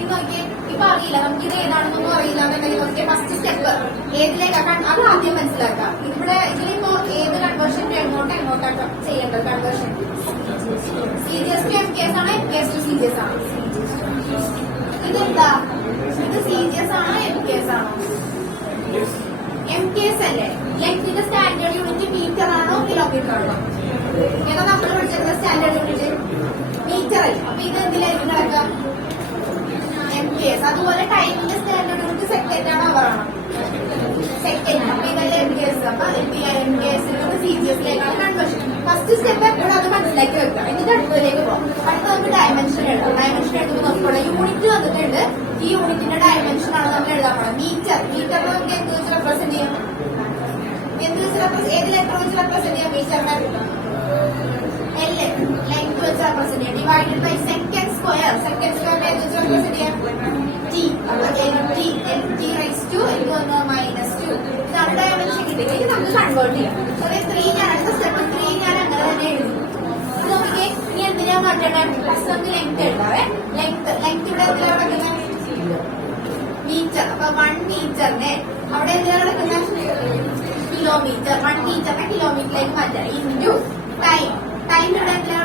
ഇത് നോക്കിയേ, ഇപ്പൊ അറിയില്ല, നമുക്കിത് ഏതാണെന്നൊന്നും അറിയില്ല എന്നുണ്ടെങ്കിൽ നോക്കിയേ ഫസ്റ്റ് സ്റ്റെപ്പ് ഏതിലേക്കാണ് അത് ആദ്യം മനസ്സിലാക്കാം. ഇവിടെ ഇതിലിപ്പോ ഏത് കൺവേർഷന്റെ എങ്ങോട്ടാണ് ചെയ്യേണ്ടത്? കൺവേർഷൻ CGS ടു MKS ആണോ MKS ടു CGS ആണോ? ഇതെന്താ? ഇത് CGS ആണോ MKS ആണോ? MKS അല്ലേ? ലെങ്ത്തിന്റെ സ്റ്റാൻഡേർഡ് യൂണിറ്റ് മീറ്റർ ആണോ കിലോമീറ്റർ ആണോ? ഏതാ നമ്മൾ പഠിച്ചിട്ടുള്ള സ്റ്റാൻഡേർഡ് യൂണിറ്റ്? മീറ്റർ അല്ലേ? അപ്പൊ ഇത് എന്തിലായിരിക്കും നടക്കുക? MKS. അതുപോലെ ടൈമിന്റെ സ്റ്റാൻഡേർഡ് യൂണിറ്റ് സെക്കൻഡ് ആണോ അവർ ആണോ? സെക്കൻഡ്. അപ്പൊ ഇതല്ലേ MKS. അപ്പൊ MKS CGSിലേക്കാണ് കൺവേർഷൻ. ഫസ്റ്റ് സ്റ്റെപ്പ് എപ്പോഴും അത് മനസ്സിലാക്കി വെക്കുക. എന്നിട്ട് അടുത്തതിലേക്ക് പോകാം. അടുത്ത നമുക്ക് ഡയമെൻഷൻ എഴുതാം. ഡയമെൻഷൻ എഴുതുമ്പോൾ നോക്കിക്കോളെ, യൂണിറ്റ് വന്നിട്ടുണ്ട്. ഈ യൂണിറ്റിന്റെ ഡയമെൻഷൻ ആണ് നമ്മൾ എഴുതാൻ പോകണം. മീറ്റർ. മീറ്ററിന് നമുക്ക് എന്ത് വെച്ച് റെപ്രസെന്റ് ചെയ്യാം? എന്ത് വെച്ച് ഏത് ലെറ്റർ വെച്ച് റെപ്രസെന്റ് ചെയ്യാം? മീറ്ററിനെ ലെങ്ത് വെച്ച് റെപ്രസെന്റ് ചെയ്യാം. Divided by second square. Second സ്ക്വയറിനെ എന്ത് വെച്ച് റെപ്രസെന്റ് ചെയ്യാം? T. അപ്പൊ LT റൈസ് ടു എനിക്ക് തോന്നുന്നു -2. ഇതാണ് ഡയമെൻഷൻ കിട്ടിയത്. ഇത് നമുക്ക് കൺവേർട്ട് ചെയ്യാം. അതായത് 3 ഞാൻ അടുത്ത സ്റ്റെപ്പ് 3 ഞാൻ അങ്ങനെ തന്നെ എഴുതും. ഇത് നോക്കിയേ, ഇനി എന്തിനാ മാറ്റേണ്ടത്? ഫസ്റ്റ് നമുക്ക് ലെങ്ത് എഴുതാവേ. ലെങ്ത് ഇവിടെ എന്തിനാ കിടക്കുന്നത്? മീറ്റർ. അപ്പൊ 1 മീറ്ററിനെ അവിടെ എന്തിനാ കിടക്കുന്നത്? കിലോമീറ്റർ. 1 മീറ്ററിനെ കിലോമീറ്ററിലേക്ക് മാറ്റാം. Into time. ടൈം ഇവിടെ എന്തിനാ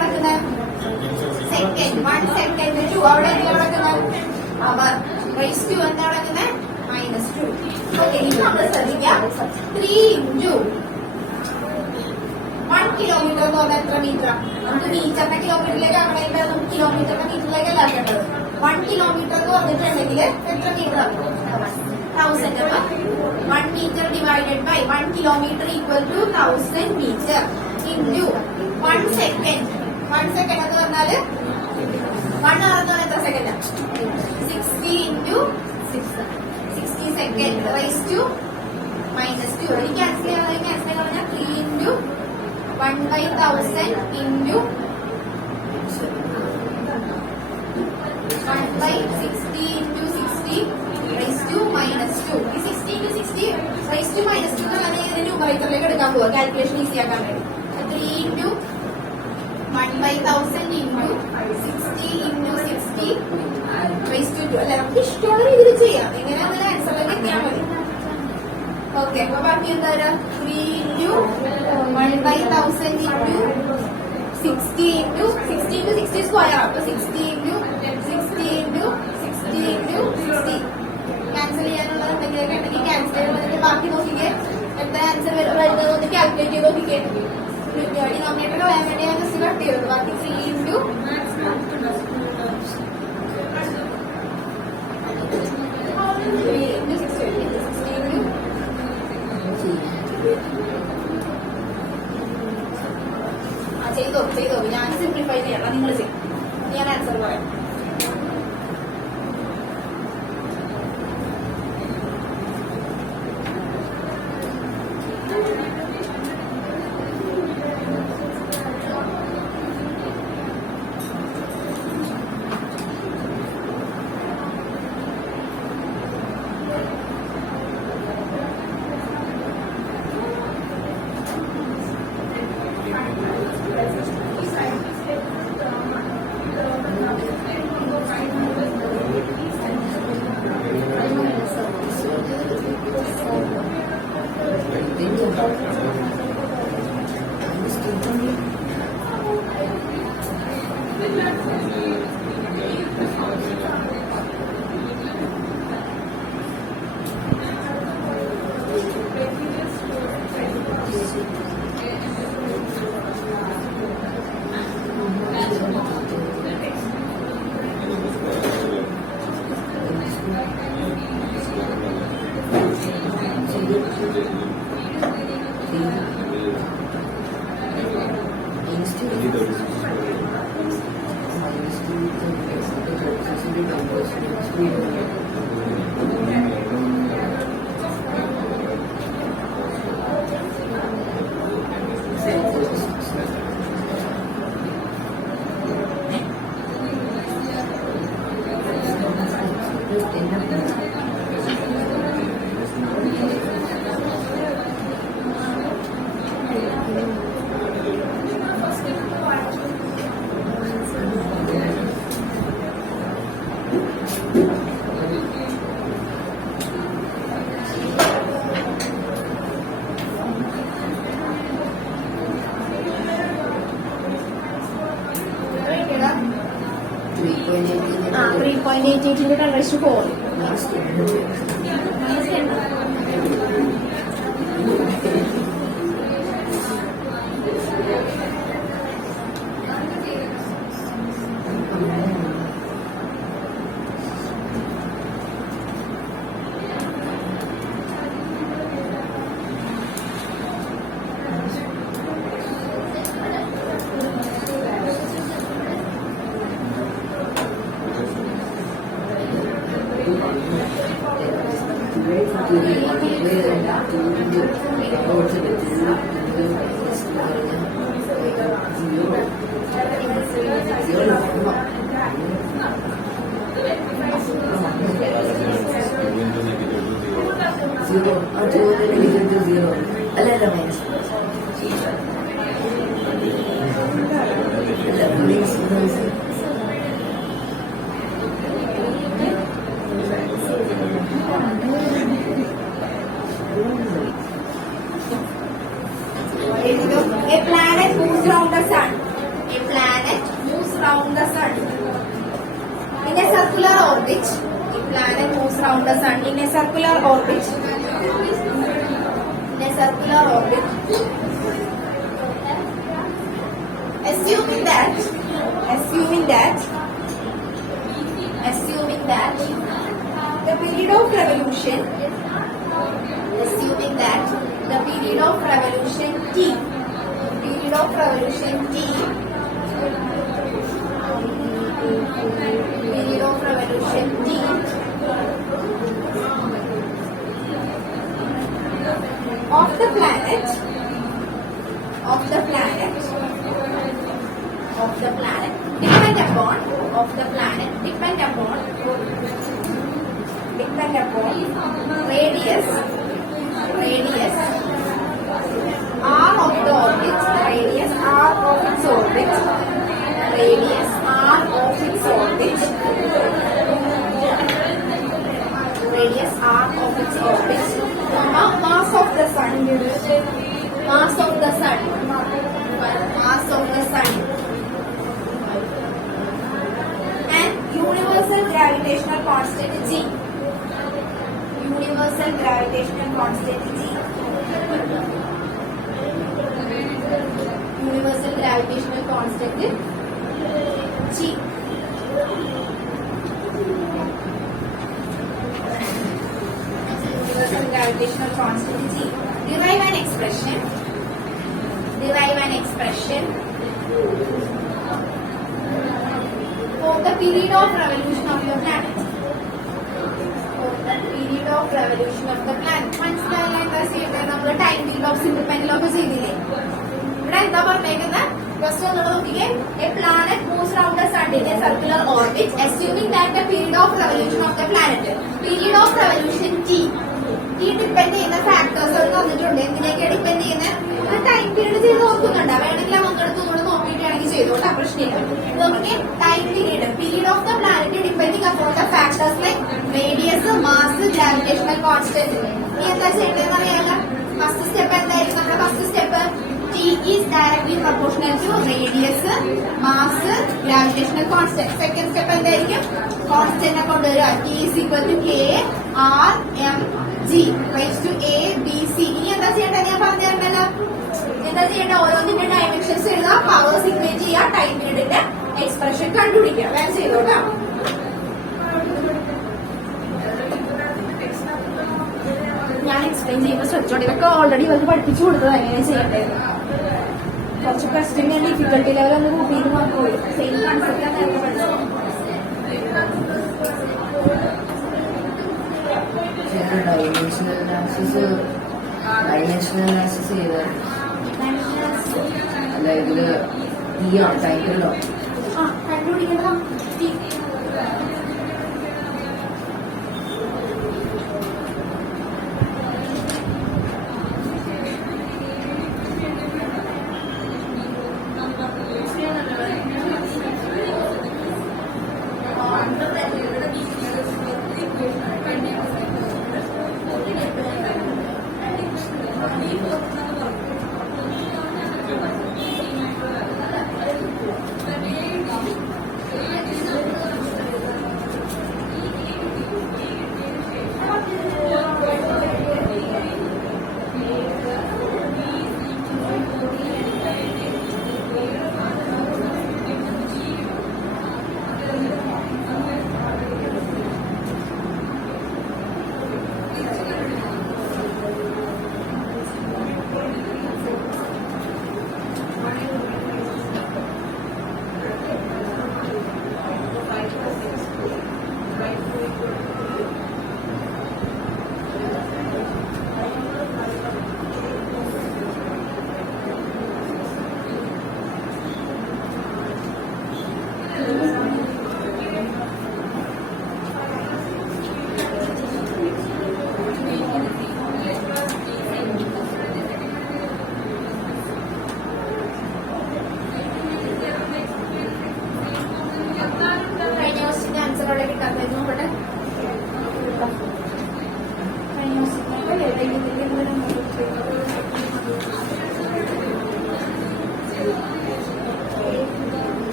സെക്കൻഡ് 1 സെക്കൻഡ് 2 അവിടെ എന്താ നടക്കുന്നത് അവർ റൈസ് ടു എന്താ നടക്കുന്നത് -2. ഓക്കെ ഇനി നമ്മൾ ശ്രദ്ധിക്കാം 3 into 1 കിലോമീറ്റർ എന്ന് പറഞ്ഞാൽ എത്ര മീറ്റർ? നമുക്ക് മീറ്ററിന്റെ കിലോമീറ്ററിലേക്ക് ആക്കണമെങ്കിൽ നമുക്ക് കിലോമീറ്ററിന്റെ മീറ്ററിലേക്കല്ല ആക്കേണ്ടത്. 1 കിലോമീറ്റർ എന്ന് പറഞ്ഞിട്ടുണ്ടെങ്കിൽ എത്ര metre? 1000. 1 meter divided by 1 kilometer equal to 1000 meter into 1 second. 1 second എന്ന് പറഞ്ഞാല് 1 hour എന്ന് പറഞ്ഞാൽ എത്ര second? 60 into 60 second raised to -2. ഇത് ക്യാൻസൽ ചെയ്യാൻ പറഞ്ഞാൽ 3 into 1/1000 into 1/60 into 60 raised to -2. ഈ 60 into 60 raised to -2 എന്നുള്ളത് ന്യൂമറേറ്ററിലേക്ക് എടുക്കാൻ പോവുക കാൽക്കുലേഷൻ ഈസി ആക്കാൻ വേണ്ടി. 3 into 1/1000 into 60 into 60 raised to 2. അല്ല നമുക്ക് ഇഷ്ടമുള്ള രീതിയിൽ ചെയ്യാം. എങ്ങനെ അങ്ങനെ ആൻസറിലേക്ക് എത്തിയാൽ മതി. ഓക്കെ അപ്പൊ ബാക്കി എന്താ 3 into 1/1000 into 60 into 60 സ്ക്വയർ. അപ്പൊ 60 into 60 into 60 into 60 cancel ചെയ്യാനുള്ളതുണ്ടെങ്കിൽ cancel ചെയ്യുന്നതിന്റെ ബാക്കി നോക്കിക്കേ എത്ര ആൻസർ വരുന്നത് ഒന്ന് കാൽക്കുലേറ്റ് ചെയ്ത് നോക്കിക്കേ. ഡിനോമിനേറ്റർ കളയാൻ വേണ്ടി ഞാൻ ജസ്റ്റ് കട്ട് ചെയ്തത്. ബാക്കി 3 into ചെയ്തോ ഞാൻ സിംപ്ലിഫൈ ചെയ്യണം. നിങ്ങൾ ചെയ്യും ഞാൻ ആൻസർ പറയാം. Ah, 3.88 into 10 raised to 4. A planet moves around the sun. A planet moves around the sun. orbit. The planet moves around the sun in a circular orbit. In a circular orbit. Assuming that the period of revolution T of the planet depend upon radius r of the orbit, radius r of its orbit, mass of the sun, and universal gravitational constant G. Universal gravitational constant G. Universal gravitational constant G. Derive an expression for the period of revolution of the planet. മനസ്സിലായില്ല എന്താ ചെയ്യേണ്ടത്? നമ്മൾ time period of single പെൻഡിലൊക്കെ ചെയ്തില്ലേ? ഇവിടെ എന്താ പറഞ്ഞേക്കുന്നത്? First ഒന്നുകൂടെ നോക്കിക്കേ. A planet moves around the sun in a circular orbit assuming that the period of revolution of the planet. Period of revolution T depend ചെയ്യുന്ന ഫാക്ടേഴ്സ് തന്നിട്ടുണ്ട്. എന്തിനൊക്കെയാണ് ഡിപ്പെൻഡ് ചെയ്യുന്നത്? ഒരു ടൈം പീരീഡ് ചെയ്ത് നോക്കുന്നുണ്ട്. വേണമെങ്കിൽ മക്കളെടുത്തുകൂടെ നോക്കിയിട്ടാണെങ്കിൽ ചെയ്തോട്ടെ, പ്രശ്നമില്ല. നോക്കിക്കേ, time period of the planet depending upon the factors like radius, mass, gravitational constant. ഇനി എന്താ ചെയ്യേണ്ടതെന്ന് അറിയാലോ. ഫസ്റ്റ് സ്റ്റെപ്പ് എന്തായിരിക്കും? നമ്മുടെ first step T is directly proportional to radius, mass, gravitational constant. Second step എന്തായിരിക്കും? Constant കൊണ്ടുവരിക. T is equal to K R M G raised to A B C. ഇനി എന്താ ചെയ്യേണ്ടത്? ഞാൻ പറഞ്ഞു തരണല്ലോ. എന്താ ചെയ്യേണ്ടത്? ഓരോന്നിന്റെ ഡയമെൻഷൻസ് എഴുതുക, പവർ സിഗ്നേറ്റ് ചെയ്യുക, ടൈം പീരീഡിന്റെ എക്സ്പ്രഷൻ കണ്ടുപിടിക്കുക. വേറെ ചെയ്തോട്ടോ. ഞാൻ എക്സ്പ്ലെയിൻ ചെയ്യുമ്പോൾ ശ്രദ്ധിച്ചോട്ടെ. ഇതൊക്കെ ഓൾറെഡി ഇവർക്ക് പഠിപ്പിച്ചു കൊടുത്തത് എങ്ങനെ ചെയ്യേണ്ടത്. കുറച്ച് ക്വസ്റ്റ്യൻ ഞാൻ ഡിഫിക്കൽട്ടി ലെവൽ ഒന്ന് കൂട്ടി ചെയ്ത് നോക്കുള്ളൂ. സെയിം കൺസെപ്റ്റ് ആണ് നേരത്തെ പഠിച്ചത്. ഡൈമെൻഷണൽ അനാലിസിസ് ചെയ്ത് അല്ല ഇതില് ഈ ആണ് ടൈറ്റിലോ കണ്ടുപിടിക്കണം.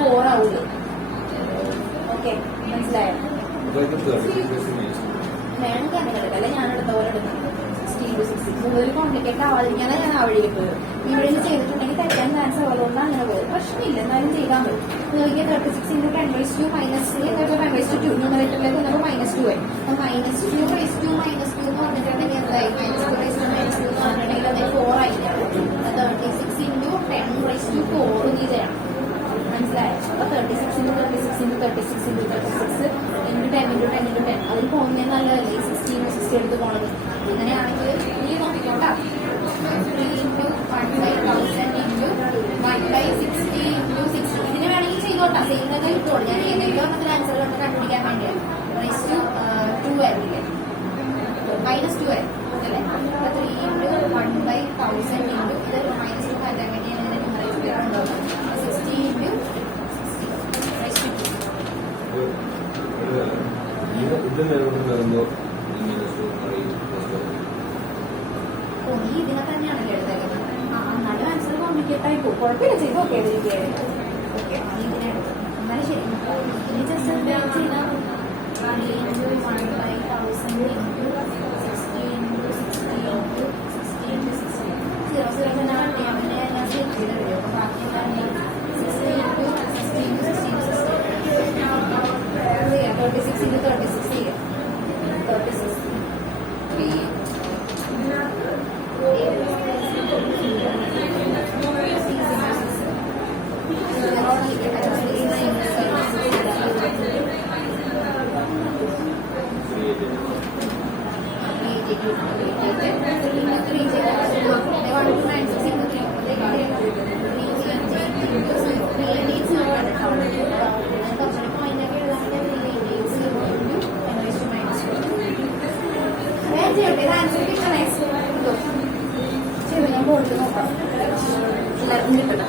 4 ആവുള്ളൂ. ഓക്കെ, മനസ്സിലായോ? വേണമെങ്കിൽ അങ്ങനെ എടുക്കാം, അല്ലെ ഞാൻ എടുത്തോലെ എടുക്കുന്നത്. 16 കൂടുതൽ കോംപ്ലിക്കേറ്റ് ആവാതിരിക്കാനാണ് ഞാൻ ആ വഴിക്ക് പോയത്. ഇവിടെ ചെയ്തിട്ടുണ്ടെങ്കിൽ തെറ്റാൻ ചാൻസ് ഉള്ളതുകൊണ്ടാണ് അങ്ങനെ പോയത്. പ്രശ്നമില്ല, എന്നാലും ചെയ്താൽ മതി. നോക്കിയാൽ 36 × 10⁻2 -10⁻2 ന്യൂമറേറ്ററിലേക്ക് വന്നപ്പോൾ -2 ആയി. അപ്പൊ -2 -2 എന്ന് പറഞ്ഞിട്ടുണ്ടെങ്കിൽ എന്തായി? -2 -2 എന്ന് പറഞ്ഞിട്ടുണ്ടെങ്കിൽ അത് 4 ആയിട്ടാണ്. 36 × 10⁻4 നീ ചെയ്യണം. മനസ്സിലായോ? അപ്പൊ 36 × 36 × 36 × 36 × 10 × 10 × 10 അതിൽ പോകുന്നത് നല്ലതല്ലേ? ഈ 60 × 60 എടുത്ത് പോണത്. അങ്ങനെയാണെങ്കിൽ നീ നോക്കിക്കോട്ടാ. 3 × 1/1000 × 1/60 × 60 ഇതിന് വേണമെങ്കിൽ ചെയ്തോട്ടാ. ചെയ്യുന്നത് കിട്ടുള്ളൂ. ഞാൻ ഏതെങ്കിലും ഒന്നതിന് ആൻസർ കണ്ടുപിടിക്കാൻ വേണ്ടിയാണ്. -2 ആയിരിക്കും, -2 ആയിരിക്കും അല്ലേ? 3 × 1/1000 ഇത് -2 മാറ്റാൻ വേണ്ടിയാണ് ഇതിന്റെ ന്യൂമറേറ്റർ ഉണ്ടാവുന്നത്. 60 × 60 നീ ഇതിനെ തന്നെയാണല്ലോ എടുത്തേക്കുന്നത്. എന്നാലും ആൻസർ കോംപ്ലിക്കേറ്റ് ആയി പോകും. കുഴപ്പമില്ല, ചെയ്ത് ഓക്കെ ഓക്കെ. നീ ഇതിനെ എടുക്കും. എന്നാലും ശരി, ഇനി ജസ്റ്റ് ചെയ്താൽ 3 × 1/1000 × 60 × 60 × 60 0 തന്നെ ചെയ്യാൻ വേണ്ടി ഞാൻ സെറ്റ് ചെയ്ത് വരും. അപ്പൊ ബാക്കി 60 × 60 × 60 36 × 36 ചെയ്യാം. 36 ഞാൻ ബോർഡിൽ നോക്കാം. എല്ലാവർക്കും കിട്ടണം.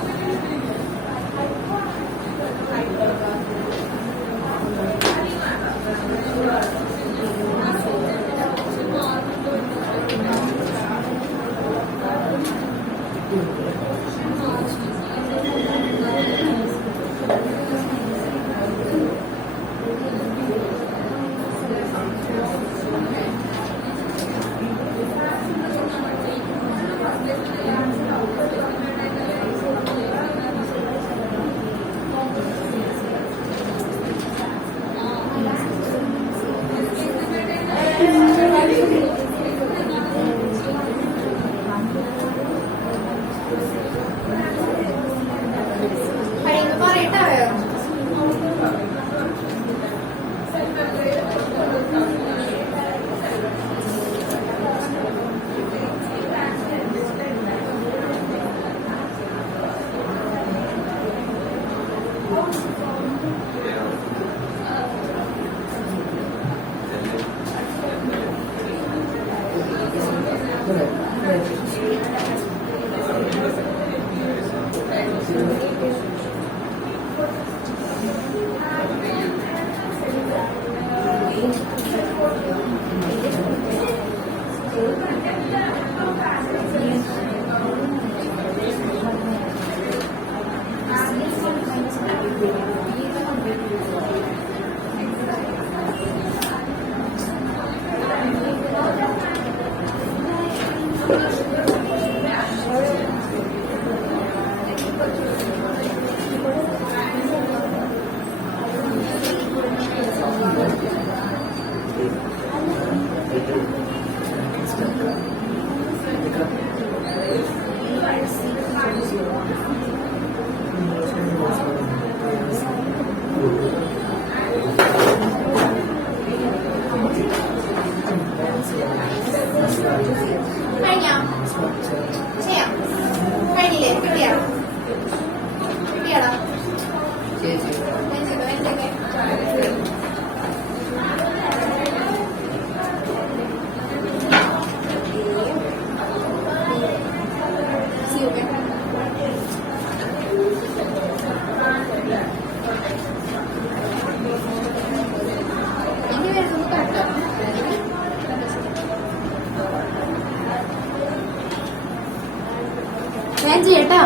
ഞാൻ ചെയ്യട്ടോ.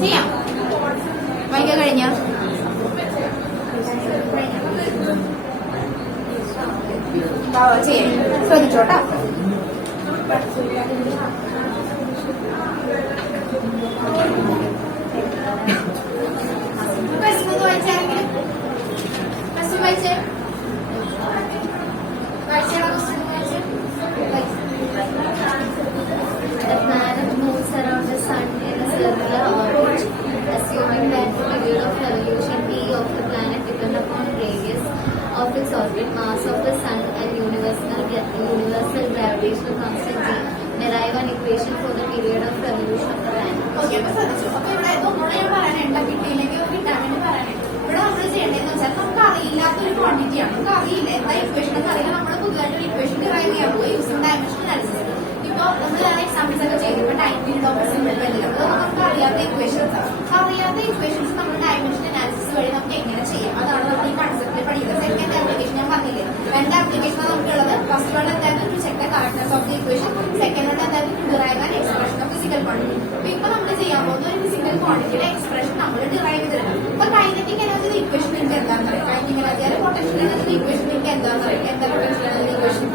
ചെയ്യാം. വൈകി കഴിഞ്ഞ ചെയ്യാം. ശ്രദ്ധിച്ചോട്ടോ. The planet moves around the sun in a circular orbit, assuming that the period of revolution T of the planet depend upon radius of its orbit, mass of the sun, and universal gravitational constant G. Derive an equation for the period of revolution of the planet. Okay, അപ്പൊ ശ്രദ്ധിച്ചു. അപ്പൊ ഇവിടെ ഒന്നുകൂടെ ഞാൻ പറയാനുണ്ട്, കിട്ടിയില്ലെങ്കിൽ കിട്ടാൻ വേണ്ടി പറയാനുണ്ട്. ഇവിടെ നമ്മൾ ചെയ്യേണ്ടതെന്ന് വെച്ചാൽ നമുക്ക് അറിയില്ലാത്തൊരു ക്വാണ്ടിറ്റിയാണ്. നമുക്ക് അറിയില്ല എന്താ ഇക്വേഷൻ എന്ന് അറിയില്ല. നമ്മൾ പുതുതായിട്ടൊരു ഇക്വേഷൻ ഡിറൈവ് ചെയ്യാൻ പോയി യൂസിംഗ് ഡയമെൻഷൻ അനാലിസിസ്. ഇപ്പൊ നമ്മൾ എക്സാമ്പിൾസ് ഒക്കെ ചെയ്തു. ഇപ്പൊ ടൈം പീരീഡ് ഓഫ് സിമ്പിൾ വരില്ല. അത് നമുക്ക് അറിയാത്ത ഇക്വേഷൻസ്. അറിയാത്ത ഇക്വേഷൻസ് നമ്മൾ ഡയമെൻഷൻ അനാലിസിസ് വഴി നമുക്ക് എങ്ങനെ ചെയ്യാം, അതാണ് നമ്മൾ ഈ കൺസെപ്റ്റിൽ പഠിക്കുന്നത്. സെക്കൻഡ് ആപ്ലിക്കേഷൻ ഞാൻ പറഞ്ഞില്ലേ, രണ്ട് ആപ്ലിക്കേഷൻ നമുക്കുള്ളത്. ഫസ്റ്റ് വൺ എന്തായാലും to check the correctness of the equation, second one എന്തായാലും to derive an expression of physical quantity. അപ്പൊ ഇപ്പൊ നമ്മൾ ചെയ്യാൻ പോകുന്ന ഒരു ഫിസിക്കൽ ക്വാണ്ടിറ്റിയുടെ എക്സ്പ്രഷൻ നമ്മൾ ഡിറൈവ് ചെയ്തെടുക്കണം. അപ്പൊ കൈനറ്റിക് എനർജിയുടെ ഇക്വേഷൻ നിങ്ങൾക്ക് എന്താണെന്ന് അറിയാം. കൈനറ്റിക് എനർജി അല്ലെങ്കിൽ പൊട്ടൻഷ്യൽ എനർജിയുടെ ഇക്വേഷൻ നിങ്ങൾക്ക് എന്താണെന്ന് അറിയാം. എന്താ പൊട്ടൻഷ്യൽ എനർജിയുടെ ഇക്വേഷൻ?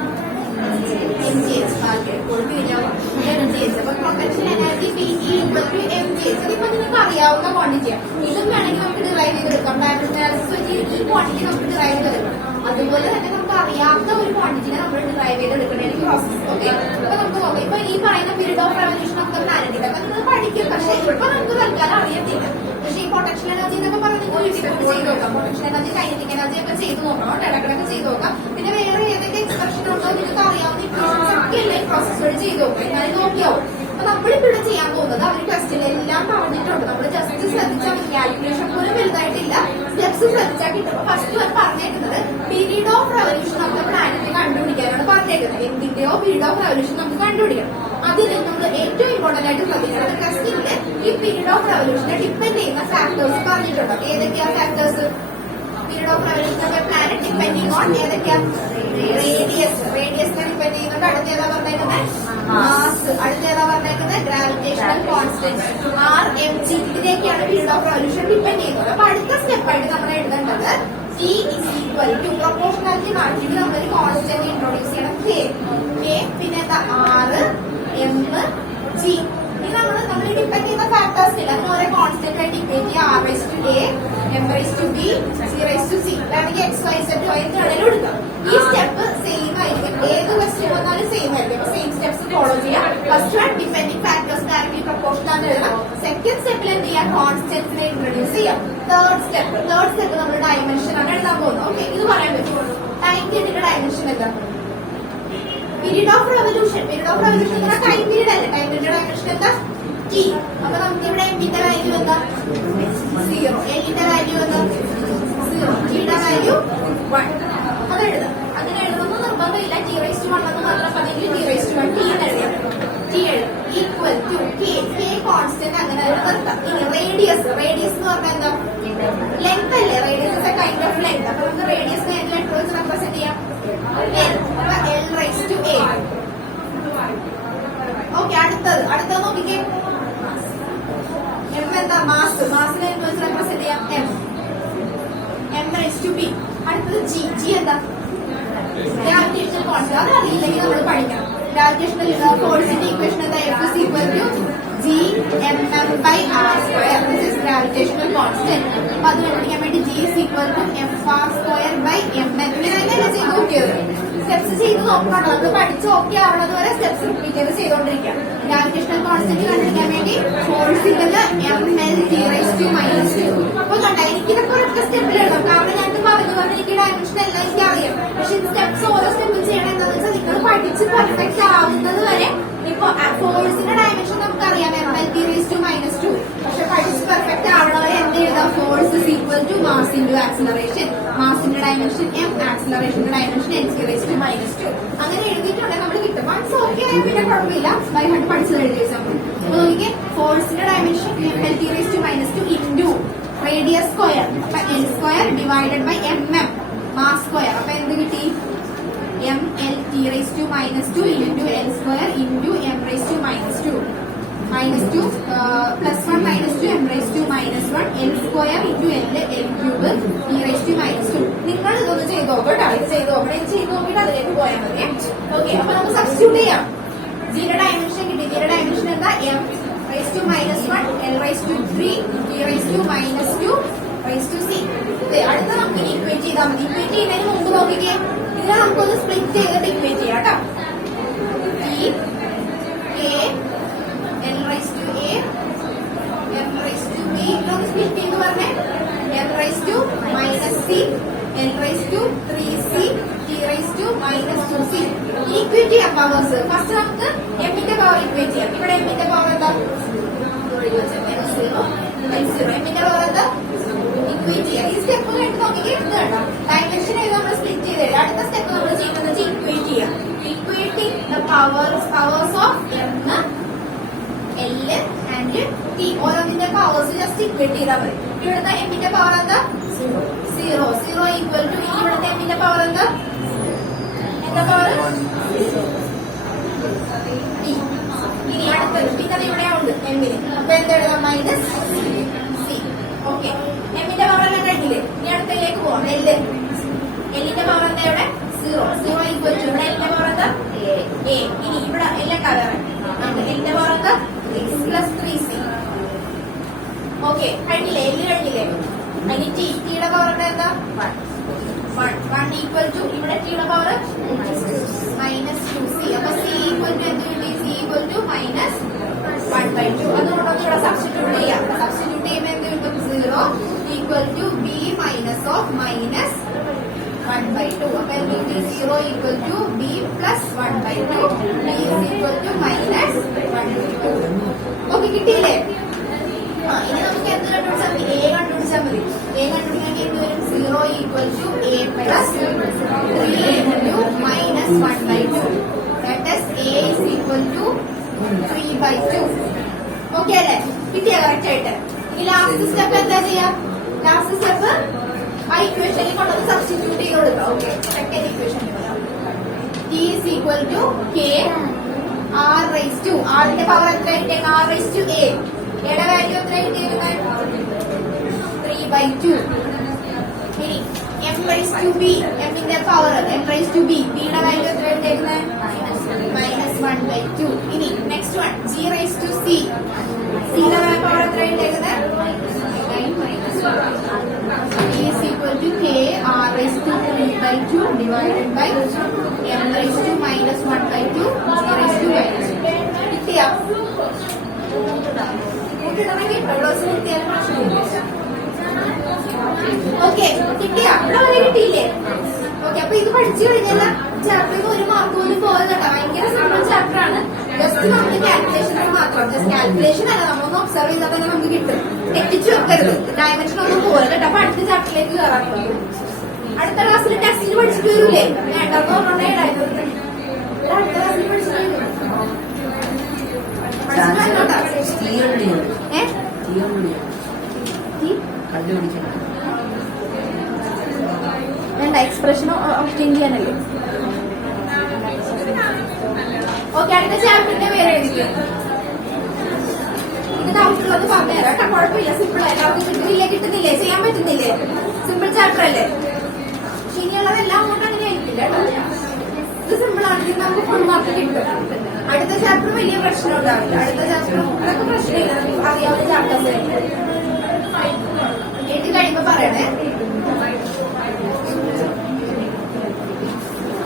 mgh അപ്പൊ പൊട്ടൻഷ്യൽ എനർജി mgh. അതിപ്പോ നിങ്ങൾക്ക് അറിയാവുന്ന ക്വാണ്ടിറ്റിയാണ്. ഇതും വേണമെങ്കിൽ നമുക്ക് ഡിറൈവ് ചെയ്തെടുക്കാം. ഡയമെൻഷൻ അനാലിസിസ് വെച്ച് ഈ ക്വാണ്ടിറ്റി നമുക്ക് ഡിറൈവ് ചെയ്തെടുക്കാം. അതുപോലെ തന്നെ നമുക്ക് അറിയാത്ത ഒരു ക്വാണ്ടിറ്റിനെ നമ്മൾ ഡിറൈവ് ചെയ്തെടുക്കണമെങ്കിൽ പ്രോസസ്. ഓക്കെ, അപ്പൊ നമുക്ക് നോക്കാം. ഇപ്പൊ ഈ പറയുന്ന period of revolution of the planet അപ്പൊ നിങ്ങൾ പഠിക്കും. പക്ഷെ ഇപ്പൊ നമുക്ക് തൽക്കാലം അറിയത്തില്ല. പക്ഷെ ഈ പൊട്ടൻഷ്യൽ എനർജി എന്നൊക്കെ പറഞ്ഞ് നിങ്ങൾ ചെയ്ത് നോക്കാം. പൊട്ടൻഷ്യൽ എനർജി, കൈനറ്റിക് എനർജി ഒക്കെ ചെയ്ത് നോക്കണം. ഇടക്കിടക്ക് ചെയ്ത് നോക്കാം. പിന്നെ വേറെ ഏതൊക്കെ എക്സ്പ്രഷൻ ഉണ്ടോ നിങ്ങൾക്ക് അറിയാവുന്ന ഇക്വേഷൻസ് ഒക്കെ അല്ല ഈ പ്രോസസ് വഴി ചെയ്ത് നോക്കാം. എന്നാലും നോക്കിയാവും. അപ്പൊ നമ്മളിപ്പോ ഇവിടെ ചെയ്യാൻ പോകുന്നത് അവർ ടെസ്റ്റിൽ എല്ലാം പറഞ്ഞിട്ടുണ്ട്. നമ്മൾ ജസ്റ്റ് ശ്രദ്ധിച്ചാൽ കാൽക്കുലേഷൻ പോലും വലുതായിട്ടില്ല. സ്റ്റെപ്സ് ശ്രദ്ധിച്ചാൽ കിട്ടും. ഫസ്റ്റ് പറഞ്ഞേക്കുന്നത് പീരീഡ് ഓഫ് റെവല്യൂഷൻ നമുക്ക് പ്ലാനറ്റ് കണ്ടുപിടിക്കാനാണ് പറഞ്ഞേക്കുന്നത്. എന്തിന്റെയോ പീരീഡ് ഓഫ് റെവല്യൂഷൻ നമുക്ക് കണ്ടുപിടിക്കണം. അതിന് നമ്മൾ ഏറ്റവും ഇമ്പോർട്ടന്റ് ആയിട്ട് ശ്രദ്ധിക്കുന്നത് ടെസ്റ്റിന്റെ ഈ പീരീഡ് ഓഫ് റെവല്യൂഷനെ ഡിപ്പെൻഡ് ചെയ്യുന്ന ഫാക്ടേഴ്സ് പറഞ്ഞിട്ടുണ്ട്. ഏതൊക്കെയാ factors? Period of revolution of planet depending on ഏതൊക്കെയാ? റേഡിയസിനെ ഡിപ്പെൻഡ് ചെയ്യുന്നുണ്ട്. അടുത്ത ഏതാ പറഞ്ഞേക്കുന്നത്? മാസ്. അടുത്ത ഏതാ പറഞ്ഞേക്കുന്നത്? Gravitational constant RMG. ഇതിലേക്കാണ് പീരീഡ് ഓഫ് റെവല്യൂഷൻ ഡിപ്പെൻഡ് ചെയ്യുന്നത്. അപ്പൊ അടുത്ത സ്റ്റെപ്പായിട്ട് നമ്മൾ എഴുതേണ്ടത് T is equal to proportionality മാറ്റിയിട്ട് നമ്മളൊരു കോൺസ്റ്റന്റ് ഇൻട്രോഡ്യൂസ് ചെയ്യണം. K. പിന്നെ എന്താ? R, M, G. ഇത് നമ്മൾ ഡിപ്പെൻഡ് ചെയ്യുന്ന ഫാക്ടേഴ്സ് ഇല്ല. അതിന് ഓരോ കോൺസ്റ്റന്റ് ആയിട്ട് ഇക്വേറ്റ് ചെയ്യുക. R⁻A, M⁻B, C⁻C. വേണമെങ്കിൽ XYZ എന്താണെങ്കിലും എടുക്കാം. ഈ സ്റ്റെപ്പ് സെയിം ആയിരിക്കും. ഏത് ക്വസ്റ്റ്യൻ വന്നാലും സെയിം ആയിരിക്കും. അപ്പൊ സെയിം സ്റ്റെപ്സ് ഫോളോ ചെയ്യാം. First one depending factors directly proportional എഴുതാം. സെക്കൻഡ് സ്റ്റെപ്പിൽ എന്ത് ചെയ്യാം? കോൺസ്റ്റന്റ്സിനെ ഇൻട്രൊഡ്യൂസ് ചെയ്യാം. തേർഡ് സ്റ്റെപ്പ് നമ്മൾ ഡയമെൻഷൻ ആണ് എഴുതാൻ പോകുന്നത്. ഓക്കെ, ഇത് പറയാൻ പറ്റും. ടൈം പീരീഡിന്റെ ഡയമെൻഷൻ എന്താ? പീരീഡ് ഓഫ് റെവല്യൂഷൻ എന്ന് പറഞ്ഞാൽ ടൈം പീരീഡ് അല്ലേ. ടൈം പീരീഡ് ഡയമെൻഷൻ എന്താ? T. അപ്പൊ നമുക്ക് ഇവിടെ എമ്മിന്റെ വാല്യൂ എന്താ? 0. എല്ലിന്റെ വാല്യൂ എന്താ? 0. ടിയുടെ വാല്യൂ 1. അത് എഴുതാം. അതിന് എഴുതുമ്പോൾ നിർബന്ധമില്ല. T⁻1 എന്ന് മാത്രം പറഞ്ഞെങ്കിൽ T⁻1 T എന്ന് എഴുതാം. T എഴുതും. ഈക്വൽ ടു K കോൺസ്റ്റന്റ് അങ്ങനെ നിർത്താം. ഇനി റേഡിയസ് എന്ന് പറഞ്ഞാൽ എന്താ? ലെങ്ത് അല്ലേ. Radius is A kind of length. അപ്പൊ നമുക്ക് റേഡിയസിനെ ഏത് ലെറ്റർ വെച്ച് റെപ്രസെന്റ് ചെയ്യാം? L. അപ്പൊ L⁻A. ഓക്കെ, അടുത്തത് നോക്കിക്കേ. M എന്താ? മാസിനെ റെപ്രസെന്റ് ചെയ്യാം M⁻B. അടുത്തത് G എന്താ? Gravitational constant. അത് അറിയില്ലെങ്കിൽ നമ്മൾ പഠിക്കണം. ഗ്രാവിറ്റേഷണൽ ഫോഴ്സിന്റെ ഇക്വേഷൻ എന്താ? F is equal to Gmm/r². This is gravitational constant. അപ്പൊ അത് കണ്ടുപിടിക്കാൻ വേണ്ടി G is equal to Fr²/mn. ഇങ്ങനെ ചെയ്ത് നോക്കിയത്. സ്റ്റെപ്സ് ചെയ്ത് നോക്കണം. നമുക്ക് പഠിച്ച് ഓക്കെ ആവുന്നത് വരെ സ്റ്റെപ്സ് റിപ്പീറ്റ് ചെയ്തുകൊണ്ടിരിക്കാം. ഗ്രാവിറ്റേഷണൽ കോൺസ്റ്റന്റ് കണ്ടുപിടിക്കാൻ വേണ്ടി ഫോഴ്സിന്റെ mL⁻². അപ്പൊ കണ്ട എനിക്കിതൊക്കെ ഒരൊറ്റ സ്റ്റെപ്പിൽ എഴുതാം. കാരണം ഞാൻ പറഞ്ഞു എനിക്ക് ഡയമെൻഷൻ എല്ലാം എനിക്ക് അറിയാം. പക്ഷെ സ്റ്റെപ്സ് ഓരോ സ്റ്റെപ്പിൽ ചെയ്യണം എന്താണെന്ന് വെച്ചാൽ നിങ്ങൾ പഠിച്ച് പെർഫെക്റ്റ് ആവുന്നത് വരെ. ഇപ്പൊ ഫോഴ്സിന്റെ ഡയമെൻഷൻ നമുക്കറിയാം mL⁻². പക്ഷെ പഠിച്ച് പെർഫെക്റ്റ് ആവണവരെ എന്ത് എഴുതാം? Force is equal to mass into acceleration. മാസിന്റെ ഡയമെൻഷൻ M, ആക്സിലറേഷന്റെ ഡയമെൻഷൻ n²⁻². അങ്ങനെ എഴുതിയിട്ടുണ്ടെങ്കിൽ നമ്മൾ കിട്ടും. വൺസ് ഓക്കെ ആയാൽ പിന്നെ കുഴപ്പമില്ല. ബൈ ഹാർട്ട് പഠിച്ചത് എഴുതി വെച്ചാൽ മതി. അപ്പൊ നോക്കിക്കേ, ഫോഴ്സിന്റെ dimension M, divided by mm mass square. അപ്പൊ എന്ത് കിട്ടി? mlt⁻² into l square into m⁻². -2 +1 -2 m⁻⁻1 l square into l cube e⁻². നിങ്ങൾ ഇതൊന്ന് ചെയ്ത് നോക്കട്ടോ. ഇത് ചെയ്ത് നോക്കണം. ഇത് ചെയ്ത് നോക്കിയിട്ട് അതിലേക്ക് പോയാൽ മതി. ഓക്കെ, അപ്പൊ നമുക്ക് സബ്സ്റ്റിറ്റ്യൂട്ട് ചെയ്യാം. ജീയുടെ ഡയമെൻഷൻ കിട്ടി. ജീയുടെ ഡയമെൻഷൻ എന്താ? m⁻⁻1 l⁻3 e⁻²c. അടുത്ത നമുക്ക് ഇക്വേറ്റ് ചെയ്താൽ മതി. ഇക്വേറ്റ് ചെയ്യുന്നതിന് മുമ്പ് നോക്കിക്കേ, ഇതിനെ നമുക്കൊന്ന് സ്പ്ലിറ്റ് ചെയ്തിട്ട് ഇക്വേറ്റ് ചെയ്യാം കേട്ടോ. ഇതൊന്ന് സ്പ്ലിറ്റ് ചെയ്ത് പറഞ്ഞേ. m⁻⁻c l⁻3c t⁻²c. ഈക്വേറ്റ് ചെയ്യാം പവേഴ്സ്. ഫസ്റ്റ് നമുക്ക് എമ്മിന്റെ പവർ ഇക്വേറ്റ് ചെയ്യാം. ഇവിടെ എമ്മിന്റെ പവർ എന്താ? എമ്മിന്റെ പവർ എന്താ? ഇക്വേറ്റ് ചെയ്യാം. ഈ സ്റ്റെപ്പ് കണ്ട് നോക്കിയിട്ട് ഇത് കേട്ടോ. ഡയമെൻഷൻ ഏത് നമ്മൾ സ്പ്ലിറ്റ് ചെയ്ത് അടുത്ത സ്റ്റെപ്പ് നമ്മൾ ചെയ്യുന്നത് ഇക്വേറ്റ് ചെയ്യാം. Equating the powers of M, L and T. ഓരോന്നിന്റെ പവേഴ്സ് ജസ്റ്റ് ഇക്വേറ്റ് ചെയ്താൽ മതി. ഇവിടുത്തെ എമ്മിന്റെ പവർ എന്താ? 0. 0 ഈക്വൽ ടു ഇവിടുത്തെ എമ്മിന്റെ പവർ എന്താ? എന്താ പവർ? ടി. ഇനി അടുത്തത് പിന്നെ ഇവിടെ ഉണ്ട് എമ്മിന്. അപ്പൊ എന്താ എഴുതാം? Minus C. ഓക്കെ, എമ്മിന്റെ പവർ എല്ലാം കഴിഞ്ഞില്ലേ? ഇനി അടുത്തതിലേക്ക് പോവാം. എല്ലിന്റെ പവർ എന്താ? ഇവിടെ 0. 0 ഈക്വൽ ടു ഇവിടെ എല്ലിന്റെ പവർ എന്താ? എ. ഇനി ഇവിടെ എല്ലാം കവർ എല്ലിന്റെ പവർ എന്താ? +3c. ഓക്കെ, കഴിഞ്ഞില്ലേ? എല്ല് കഴിഞ്ഞില്ലേ? അതിന് ടിയുടെ പവർ എന്താ? 1 ഈക്വൽ ടു ഇവിടെ ടിയുടെ പവർ -2c. അപ്പൊ c ഈക്വൽ ടു എന്ത് കിട്ടി? c equal to -1/2. അതുകൊണ്ടൊന്ന് ഇവിടെ സബ്സ്റ്റിറ്റ്യൂട്ട് ചെയ്യാം. സബ്സ്റ്റിറ്റ്യൂട്ട് ചെയ്യുമ്പോൾ എന്ത് കിട്ടും? 0 equal to b minus of -1/2. അപ്പൊ എന്ത് കിട്ടി? 0 equal to b +1/2. b equal to -1/2. Okay, കിട്ടിയില്ലേ? ഇനി നമുക്ക് എന്ത് കണ്ടുപിടിച്ചാൽ മതി? a കണ്ടുപിടിച്ചാൽ മതി. a കണ്ടുപിടിക്കാൻ എന്ത് വരും? 0 equal to a +3 into -1/2. That is a is equal to 3/2. Okay അല്ലേ? കിട്ടിയ കറക്റ്റ് ആയിട്ട്. ഇനി ലാസ്റ്റ് സ്റ്റെപ്പ് എന്താ ചെയ്യാ? ലാസ്റ്റ് സ്റ്റെപ്പ് ആ ഇക്വേഷനിൽ കൊണ്ടൊന്ന് സബ്സ്റ്റിറ്റ്യൂട്ട് ചെയ്ത് കൊടുക്കാം. Okay, second equation t is equal to k r⁻². ആറിന്റെ പവർ എത്ര കിട്ടിയത്? r⁻a. യുടെ വാല്യൂ എത്ര കിട്ടിയിരുന്നത്? 3/2. ഇനി m⁻b. എമ്മിന്റെ പവർ m⁻b. ബിയുടെ വാല്യൂ എത്ര കിട്ടിയിരുന്നത്? -1/2. ഇനി നെക്സ്റ്റ് വൺ g⁻c. സിയുടെ പവർ എത്ര കിട്ടിയിരുന്നത്? is equal to k r⁻3/2 divided by m⁻−1/2 g⁻². കിട്ടിയാ? ഓക്കെ, കിട്ടിയാ? ഇവിടെ വരെ കിട്ടിയില്ലേ? ഓക്കെ, അപ്പൊ ഇത് പഠിച്ചു കഴിഞ്ഞാൽ ചാപ്റ്ററിന് ഒരു മാർക്ക് പോലും പോലെ കേട്ടോ. ഭയങ്കര സിമ്പിൾ ചാപ്റ്റർ ആണ്. ജസ്റ്റ് നമുക്ക് കാൽക്കുലേഷൻസ് മാത്രം. ജസ്റ്റ് കാൽക്കുലേഷൻ അല്ല, നമ്മളൊന്ന് ഒബ്സർവ് ചെയ്താൽ തന്നെ നമുക്ക് കിട്ടും. തെറ്റിച്ചു വെക്കരുത്. ഡയമെൻഷൻ ഒന്നും പോലെ കേട്ടോ. അപ്പൊ അടുത്ത ചാപ്റ്ററിലേക്ക് കയറാൻ പറ്റും. അടുത്ത ക്ലാസ്സിൽ ടെസ്റ്റിൽ പഠിച്ചിട്ട് വരൂലേ? വേണ്ടെന്ന് പറഞ്ഞോണ്ടേ അടുത്ത ക്ലാസ്സിൽ പഠിച്ചിട്ട് വരും. വേണ്ട, എക്സ്പ്രഷൻ ഒബ്റ്റെയിൻ ചെയ്യാനല്ലേ. ഓക്കെ, അടുത്ത ചാപ്റ്ററിന്റെ പേര് എഴുതിക്കും. ഇത് ഡൗട്ടുള്ളത് പറഞ്ഞുതരാം കേട്ടോ. കുഴപ്പമില്ല, സിമ്പിൾ ആയിട്ട്. അവർക്ക് കിട്ടുന്നില്ലേ? ചെയ്യാൻ പറ്റുന്നില്ലേ? സിമ്പിൾ ചാപ്റ്റർ അല്ലേ? ഇനിയുള്ളതെല്ലാം അങ്ങോട്ട് അങ്ങനെ ആയിരിക്കില്ല കേട്ടോ. ഇത് സിമ്പിൾ ആണെങ്കിൽ നമുക്ക് ഫുൾ മാർക്ക് കിട്ടും. അടുത്ത ചാപ്റ്റർ വലിയ പ്രശ്നം ഉണ്ടാവില്ല. അടുത്ത ചാപ്റ്റർ അതൊക്കെ പ്രശ്നമില്ല. നമുക്ക് അറിയാവുന്ന ചാപ്റ്റേഴ്സ് എഴുതി കഴിയുമ്പോ പറയണേ.